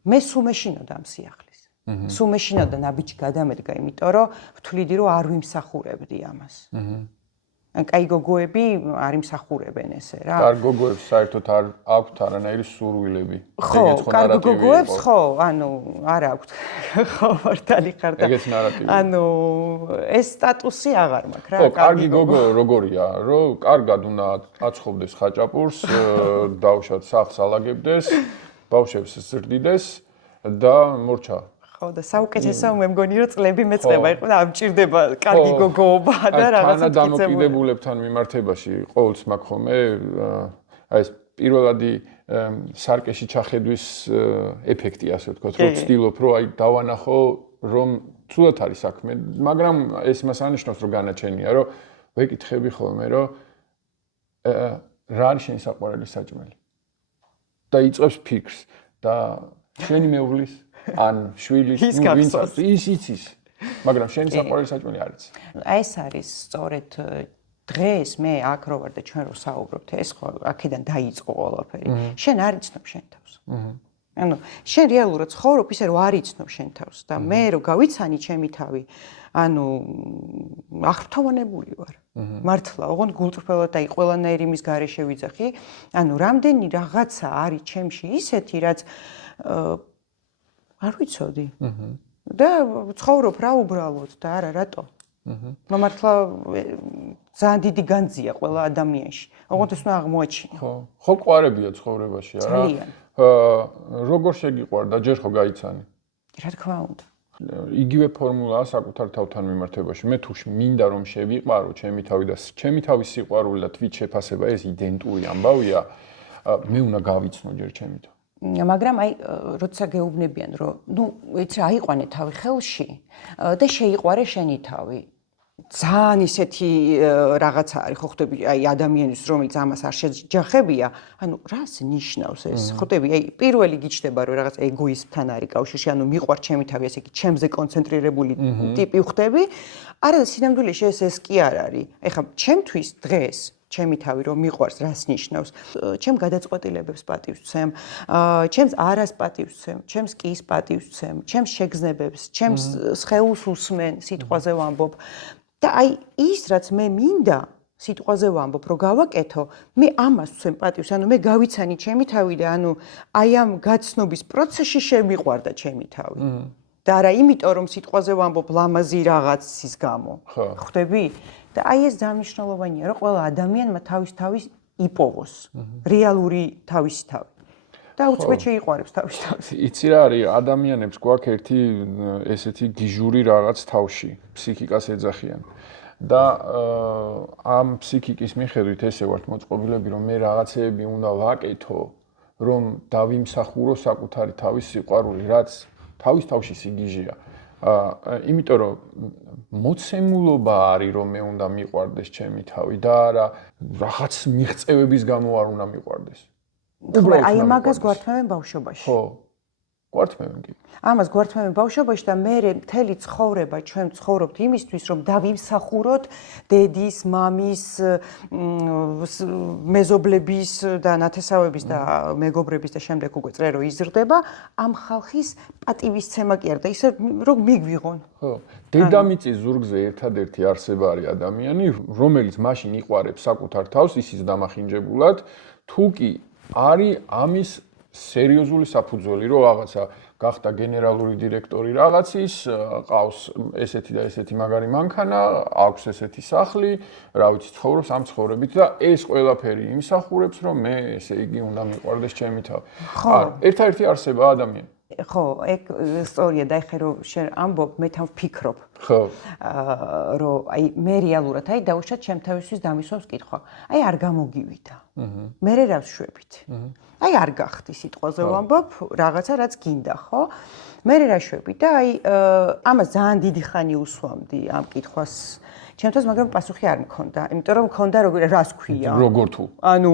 მე სულ მეშინოდა ამ სიახლის. სულ მეშინოდა ნაბიჯი გადამედგა, იმიტომ რომ ვთვლიდი რომ არ ვიმსახურებდი ამას. ან კაი გოგოები არ იმსახურებენ ესე რა. კარგ გოგოებს საერთოდ არ აქვთ არანაირი სურვილები. ხო, კარგ გოგოებს ხო, ანუ არ აქვთ. ხო, მართალი ხარ და ეგეც ნარატივი. ანუ ეს სტატუსი აღარ მაქვს რა. ხო, კარგი გოგო როგორია, რომ კარგად უნდა აცხობდეს ხაჭაპურს, დავშად სახლს ალაგებდეს. ბავშვებს ზრდიდეს და მორჩა. ხო და საუკეთესო მე მგონი რომ წლები მეწყება იყო და ამჭირდება კარგი გოგოობა და რაღაცა თანა დამოკიდებულებთან მიმართებაში ყოველთვის მაქვს ხოლმე აი ეს პირველადი სარკეში ჩახედვის ეფექტი ასე ვთქვათ, რომ ვცდილობ რომ აი დავანახო რომ ცუდად არის საქმე, მაგრამ ეს მას ანიშნავს რომ განაჩენია, რომ ვეკითხები ხოლმე რომ რა არის შენი საყვარელი საჭმელი. და იწყებს ფიქრს და შენი მეუღლის ან შვილის ვინც ის იცის მაგრამ შენი საყვარელი საჭმელი არ იცი. აი ეს არის სწორედ დღეს მე აქ რო ვარ და ჩვენ რო საუბრობთ ეს ხო აქედან დაიწყო ყველაფერი. შენ არ იცნობ შენ თავს. ანუ შენ რეალურად ცხოვრობ ისე რომ არ იცნობ შენ თავს და მე რო გავიცანი ჩემი თავი ანუ აღფრთოვანებული ვარ. მართლა, ოღონდ გულწრფელად აი ყველანაირი იმის გარეშე ვიძახი. ანუ რამდენი რაღაცა არის ჩემში ისეთი, რაც არ ვიცოდი. და ცხოვრობ რა უბრალოდ და არა რატო? მომართლა ძალიან დიდი განძია ყველა ადამიანში. ოღონდ ეს უნდა აღმოაჩინო. ხო ყვარებია ცხოვრებაში, არა? ძალიან. როგორ შეგიყვარდა, ჯერ ხო გაიცანი? რა თქმა უნდა. იგივე ფორმულაა საკუთარ თავთან მიმართებაში. მე თუ მინდა რომ შევიყვარო ჩემი თავი და ჩემი თავის სიყვარული და თვით შეფასება ეს იდენტური ამბავია, მე უნდა გავიცნო ჯერ ჩემი თავი. მაგრამ აი როცა გეუბნებიან რომ ნუ იცი აიყვანე თავი ხელში და შეიყვარე შენი თავი. ძალიან ისეთი რაღაცა არის ხო ხდები აი ადამიანის რომელიც ამას არ შეჯახებია, ანუ რას ნიშნავს ეს? ხდები აი პირველი გიჩნდება რომ რაღაც ეგოიზმთან არის კავშირში, ანუ მიყვარ ჩემი თავი, ესე იგი ჩემზე კონცენტრირებული ტიპი ხდები. არა სინამდვილეში ეს კი არ არის. ეხლა ჩემთვის დღეს ჩემი თავი რომ მიყვარს რას ნიშნავს? ჩემ გადაწყვეტილებებს პატივს ვცემ, ჩემს არას პატივს ვცემ, ჩემს კის პატივს ვცემ, ჩემს შეგრძნებებს, ჩემს სხეულს უსმენ, სიტყვაზე ვამბობ. და აი ის რაც მე მინდა სიტყვაზე ვამბობ რომ გავაკეთო, მე ამას ვცემ პატივს, ანუ მე გავიცანი ჩემი თავი და ანუ აი ამ გაცნობის პროცესში შემიყვარდა ჩემი თავი. და არა იმიტომ რომ სიტყვაზე ვამბობ ლამაზი რაღაცის გამო. ხვდები? და აი ეს ძალიან მნიშვნელოვანია რომ ყველა ადამიანმა თავის იპოვოს რეალური თავისი თავი. და უცბად შეიყვარებს თავის თავს. იცი რა არის, ადამიანებს გვაქვს ერთი ესეთი გიჟური რაღაც თავში, ფსიქიკას ეძახიან. და ამ ფსიქიკის მიხედვით ესე ვართ მოწყობილები, რომ მე რაღაცეები უნდა ვაკეთო, რომ დავიმსახურო საკუთარი თავის სიყვარული, რაც თავის თავში სიგიჟეა. იმიტომ რომ მოცემულობა არის რომ მე უნდა მიყვარდეს ჩემი თავი და არა რაღაც მიღწევების გამო არ უნდა მიყვარდეს. აი მაგას გვართმევენ ბავშვობაში. ხო. გვართმევენ კი. ამას გვართმევენ ბავშვობაში და მე მთელი ცხოვრება ჩვენ ცხოვრობთ იმისთვის რომ დავიმსახუროთ დედის, მამის, მეზობლების და ნათესავების და მეგობრების და შემდეგ უკვე წერო იზრდება ამ ხალხის პატივისცემა კი არა და ისე რომ მიგვიღონ. ხო. დედამიწის ზურგზე ერთადერთი არსება არის ადამიანი, რომელიც მაშინ იყვარებს საკუთარ თავს ისიც დამახინჯებულად, თუ კი არის ამის სერიოზული საფუძველი, რომ რაღაცა გახდა გენერალური დირექტორი რაღაცის, ყავს ესეთი და ესეთი მაგარი მანქანა, აქვს ესეთი სახლი, რა ვიცი, ცხოვრობს ამ ცხოვრებით და ეს ყველაფერი იმსახურებს, რომ მე ესე იგი უნდა მიყვარდეს ჩემი თავი. არა, ერთ-ერთი არსება ადამიანი. ხო, ეგ სწორია და ეხლა რომ შენ ამბობ, მე თან ვფიქრობ. ხო. რომ აი მე რეალურად აი დაუშვათ ჩემ თავისთვის დამისვამს კითხვა. აი არ გამოგივიდა. მე რა ვშვებით? აი არ გახდი სიტყვაზე ვამბობ, რაღაცა რაც გინდა, ხო? მე რა შვები და აი ამას ძალიან დიდი ხანი უსვამდი ამ კითხვას. ჩემთვის მაგრამ პასუხი არ მქონდა, იმიტომ რომ მქონდა რას ქვია. როგორ თუ? ანუ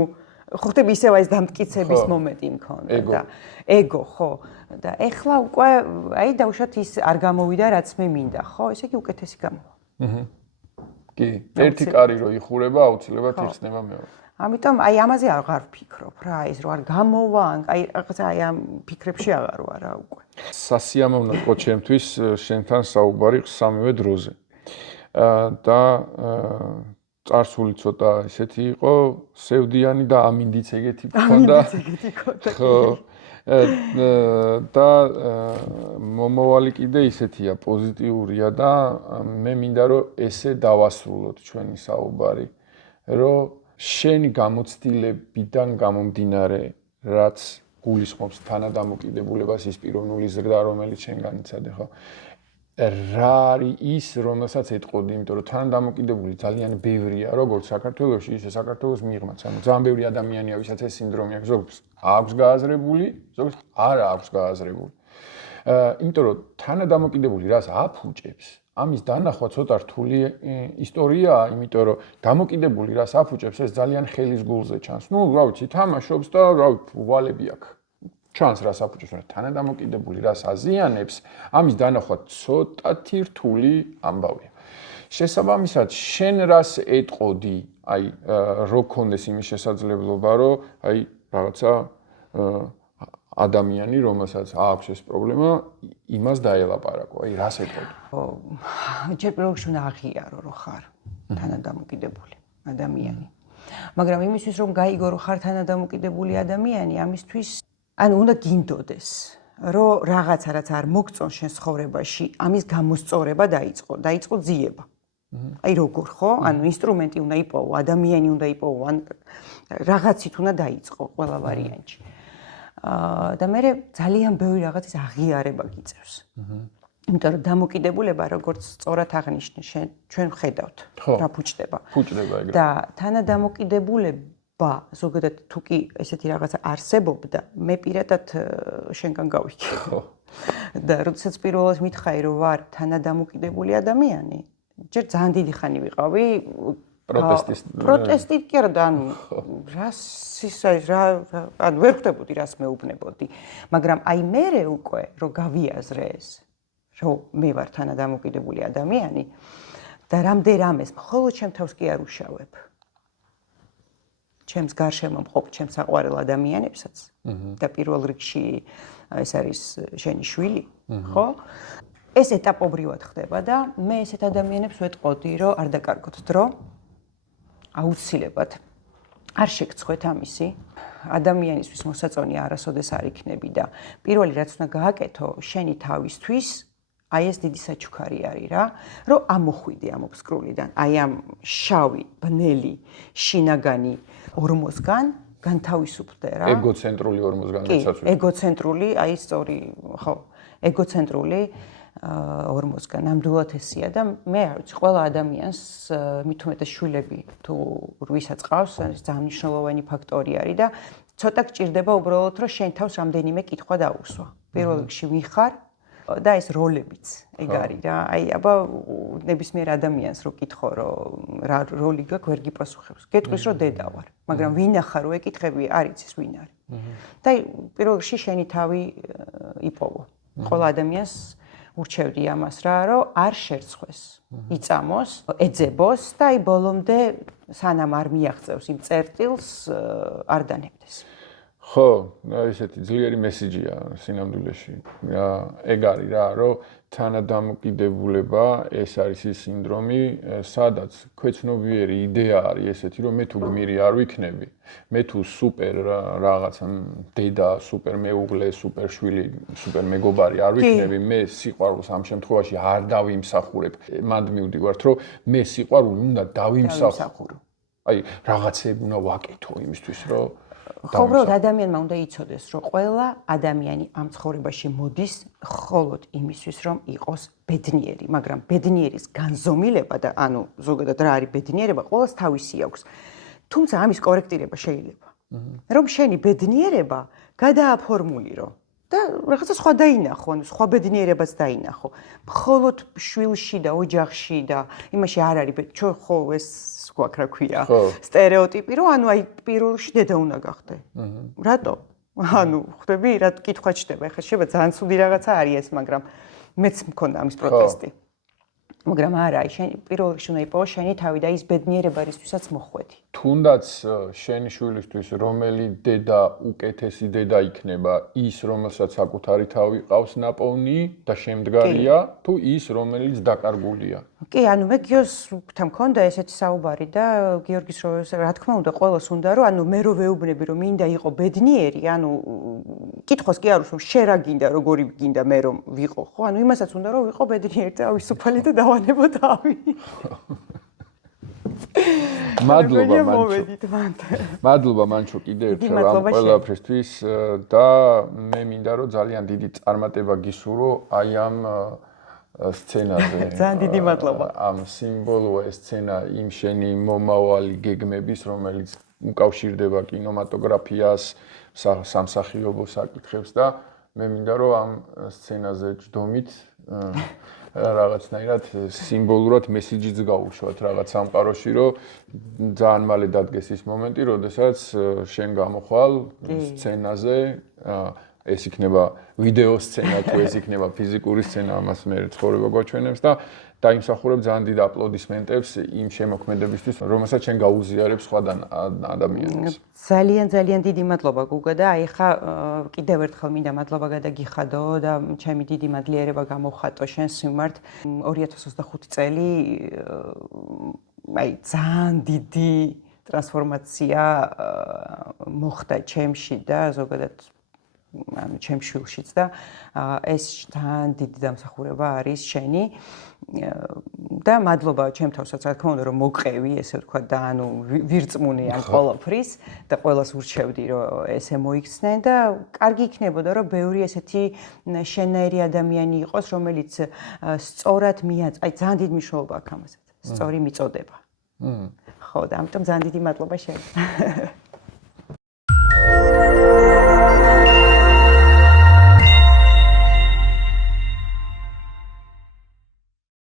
ხო ხტები ისევ ეს დამტკიცების მომენტი მქონდა და ეგო, ხო? და ეხლა უკვე აი დაუშვათ ის არ გამოვიდა რაც მე მინდა, ხო? ესე იგი უკეთესი გამოვა. კი, ერთი კარი რო იხურება, აუცილებლად იხსნება მეორე. ამიტომ აი ამაზე აღარ ვფიქრობ რა, ის რო არ გამოვა, აი რაღაცა აი ამ ფიქრებში აღარ ვარ რა უკვე. სასიამოვნო იყო ჩემთვის შენთან საუბარი სამივე დროზე. და წარსული ცოტა ისეთი იყო, სევდიანი და ამინდიც ეგეთი მქონდა. ხო. და მომავალი კიდე ისეთია, პოზიტიურია და მე მინდა რომ ესე დავასრულოთ ჩვენი საუბარი, რომ შენი გამოცდილებიდან გამომდინარე, რაც გულისხმობს თანადამოკიდებულებას ის პიროვნული ზრდა, რომელიც შენგან იცადე, ხო? რა არის ის, რომელსაც ეტყოდი, იმიტომ რომ თანადამოკიდებული ძალიან ბევრია, როგორც საქართველოში, ისე საქართველოს მიღმაც. ანუ ძალიან ბევრი ადამიანია, ვისაც ეს სინდრომი აქვს, ზოგს აქვს გააზრებული, ზოგს არ აქვს გააზრებული. იმიტომ რომ თანადამოკიდებული რას აფუჭებს, ამის დანახვა ცოტა რთული ისტორიაა, იმიტომ რომ დამოკიდებული რას აფუჭებს, ეს ძალიან ხელის გულზე ჩანს. ნუ, რა ვიცი, თამაშობს და რა ვიცი, ვალები აქვს. ჩანს რას აფუჭებს, მაგრამ თანადამოკიდებული რას აზიანებს, ამის დანახვა ცოტათი რთული ამბავია. შესაბამისად, შენ რას ეტყოდი, აი, რო გქონდეს იმის შესაძლებლობა, რომ აი, რაღაცა ადამიანი, რომელსაც აქვს ეს პრობლემა, იმას დაელაპარაკო, აი, რას ეტყოდი? ჯერ პირველ რიგში უნდა აღიარო, რომ ხარ თანადამოკიდებული ადამიანი. მაგრამ იმისთვის, რომ გაიგო, რომ ხარ თანადამოკიდებული ადამიანი, ამისთვის ანუ უნდა გინდოდეს, რომ რაღაცა რაც არ მოგწონს შენ ცხოვრებაში, ამის გამოსწორება დაიწყო ძიება. აი როგორ ხო? ანუ ინსტრუმენტი უნდა იპოვო, ადამიანი უნდა იპოვო, ან რაღაცით უნდა დაიწყო ყველა ვარიანტში. და მე ძალიან ბევრი რაღაცის აღიარება გიწევს. იმიტომ რომ დამოკიდებულება, როგორც სწორად აღნიშნე, ჩვენ ვხედავთ, რა ფუჭდება. ფუჭდება ეგრე. და თანადამოკიდებულება, ზოგადად თუ კი ესეთი რაღაცა არსებობდა, მე პირადად შენგან გავიქი. და როდესაც პირველად მითხარი, რომ ვარ თანადამოკიდებული ადამიანი, ჯერ ძალიან დიდი ხანი ვიყავი პროტესტი კი არა და ანუ ანუ ვერ ხვდებოდი რას მეუბნებოდი, მაგრამ აი მერე უკვე რომ გავიაზრე ეს, რომ მე ვარ თანადამოკიდებული ადამიანი და რამდენადაც მხოლოდ ჩემ თავს კი არ უშავებ. ჩემს გარშემო მყოფ ჩემს საყვარელ ადამიანებსაც და პირველ რიგში ეს არის შენი შვილი, ხო? ეს ეტაპობრივად ხდება და მე ესეთ ადამიანებს ვეტყოდი, რომ არ დაკარგოთ დრო. აუცილებლად არ შეგწყვეთ ამისი. ადამიანისთვის მოსაწონი არასოდეს არ იქნები და პირველი რაც უნდა გააკეთო შენი თავისთვის, აი ეს დიდი საჩუქარი არის რა, რომ ამოხვიდე ამ ოფსკრულიდან, აი ამ შავი, ბნელი, შინაგანი ორმოსგან განთავისუფლდე რა. ეგოცენტრული ორმოსგან ეცაცვი. ეგოცენტრული, აი სწორი, ხო, ეგოცენტრული ორმოსგან ნამდვილად ესია და მე არ ვიცი, ყველა ადამიანს მით უმეტეს შვილები თუ რვისაც ყავს, ეს ძალიან მნიშვნელოვანი ფაქტორი არის და ცოტა გჭირდება უბრალოდ რომ შენ თავს რამდენიმე კითხვა დაუსვა. პირველ რიგში ვიხარ და ეს როლებიც ეგ არის რა. აი აბა ნებისმიერ ადამიანს რო კითხო რომ რა როლი გაქვს ვერ გიპასუხებს. გეტყვის რომ დედა ვარ, მაგრამ ვინ ახარ რო ეკითხები არ იცის ვინ არის. და პირველ რიგში შენი თავი იპოვო. ყველა ადამიანს ურჩევდი ამას რა, რომ არ შერცხვეს, იწამოს, ეძებოს და აი ბოლომდე სანამ არ მიაღწევს იმ წერტილს არ დანებდეს. ხო, ესეთი ძლიერი მესიჯია სინამდვილეში. ეგ არის რა, რომ თანადამოკიდებულება ეს არის ის სინდრომი, სადაც ქვეცნობიერი იდეა არის ესეთი, რომ მე თუ გმირი არ ვიქნები, მე თუ სუპერ რაღაცა დედა, სუპერ მეუღლე, სუპერ შვილი, სუპერ მეგობარი არ ვიქნები, მე სიყვარულს ამ შემთხვევაში არ დავიმსახურებ. მანდ მივდივართ, რომ მე სიყვარული უნდა დავიმსახურო. აი, რაღაცები უნდა ვაკეთო იმისთვის, რომ ხო, უბრალოდ ადამიანმა უნდა იცოდეს, რომ ყველა ადამიანი ამ ცხოვრებაში მოდის მხოლოდ იმისთვის, რომ იყოს ბედნიერი, მაგრამ ბედნიერის განზომილება და ანუ ზოგადად რა არის ბედნიერება, ყველას თავისი აქვს. თუმცა ამის კორექტირება შეიძლება. რომ შენი ბედნიერება გადააფორმულირო და რაღაცა სხვა დაინახო, სხვა ბედნიერებაც დაინახო. მხოლოდ შვილში და ოჯახში და იმაში არ არის ჩვენ ხო ეს გვაქვს რა ქვია სტერეოტიპი რომ ანუ აი პირველ რიგში დედა უნდა გახდე. რატო? ანუ ხვდები რა კითხვა ჩდება. ეხლა შეიძლება ძალიან ცუდი რაღაცა არის ეს, მაგრამ მეც მქონდა ამის პროტესტი. მაგრამ არა, შენ პირველ რიგში უნდა იპოვო შენი თავი და ის ბედნიერება რისთვისაც მოხვედი. თუნდაც შენი შვილისთვის რომელი დედა უკეთესი დედა იქნება, ის რომელსაც საკუთარი თავი ყავს ნაპოვნი და შემდგარია, თუ ის რომელიც დაკარგულია. კი, ანუ მე გიორგთან მქონდა ესეთი საუბარი და გიორგის რა თქმა უნდა ყოველს უნდა რომ ანუ მე რო ვეუბნები რომ მინდა იყო ბედნიერი, ანუ კითხოს კი არ უსვამ შენ რა გინდა, როგორი გინდა მე რომ ვიყო, ხო? ანუ იმასაც უნდა რომ ვიყო ბედნიერი და ავისუფალი და დავანებო თავი. მადლობა მანჩო კიდევ ერთხელ ამ ყველაფრისთვის და მე მინდა რომ ძალიან დიდი წარმატება გისურვო აი ამ სცენაზე. ძალიან დიდი მადლობა. ამ სიმბოლოა ეს სცენა იმ შენი მომავალი გეგმების, რომელიც უკავშირდება კინემატოგრაფიას, სამსახიობო საკითხებს და მე მინდა რომ ამ სცენაზე ჯდომით რაღაცნაირად სიმბოლურად მესიჯიც გაუშვათ რაღაც სამყაროში, რომ ძალიან მალე დადგეს ის მომენტი, როდესაც შენ გამოხვალ სცენაზე, ეს იქნება ვიდეო სცენა თუ ეს იქნება ფიზიკური სცენა, ამას მე ცხოვრება გვაჩვენებს და დაიმსახურებ ძალიან დიდ აპლოდისმენტებს იმ შემოქმედებისთვის, რომელსაც შენ გაუზიარებ სხვა ადამიანებს. ძალიან დიდი მადლობა გუგა და აი ხა კიდევ ერთხელ მინდა მადლობა გადაგიხადო და ჩემი დიდი მადლიერება გამოვხატო შენს მიმართ 2025 წელი აი ძალიან დიდი ტრანსფორმაცია მოხდა ჩემში და ზოგადად ანუ ჩემ შვილშიც და ეს ძალიან დიდი დამსახურება არის შენი და მადლობა ჩემ თავსაც რა თქმა უნდა რომ მოყევი ესე ვთქვა და ანუ ვირწმუნე ამ ყველაფრის და ყველას ურჩევდი რომ ესე მოიქცნენ და კარგი იქნებოდა რომ ბევრი ესეთი შენაირი ადამიანი იყოს რომელიც სწორად აი ძალიან დიდი მნიშვნელობა აქვს ამასაც სწორი მიწოდება ხო და ამიტომ ძალიან დიდი მადლობა შენ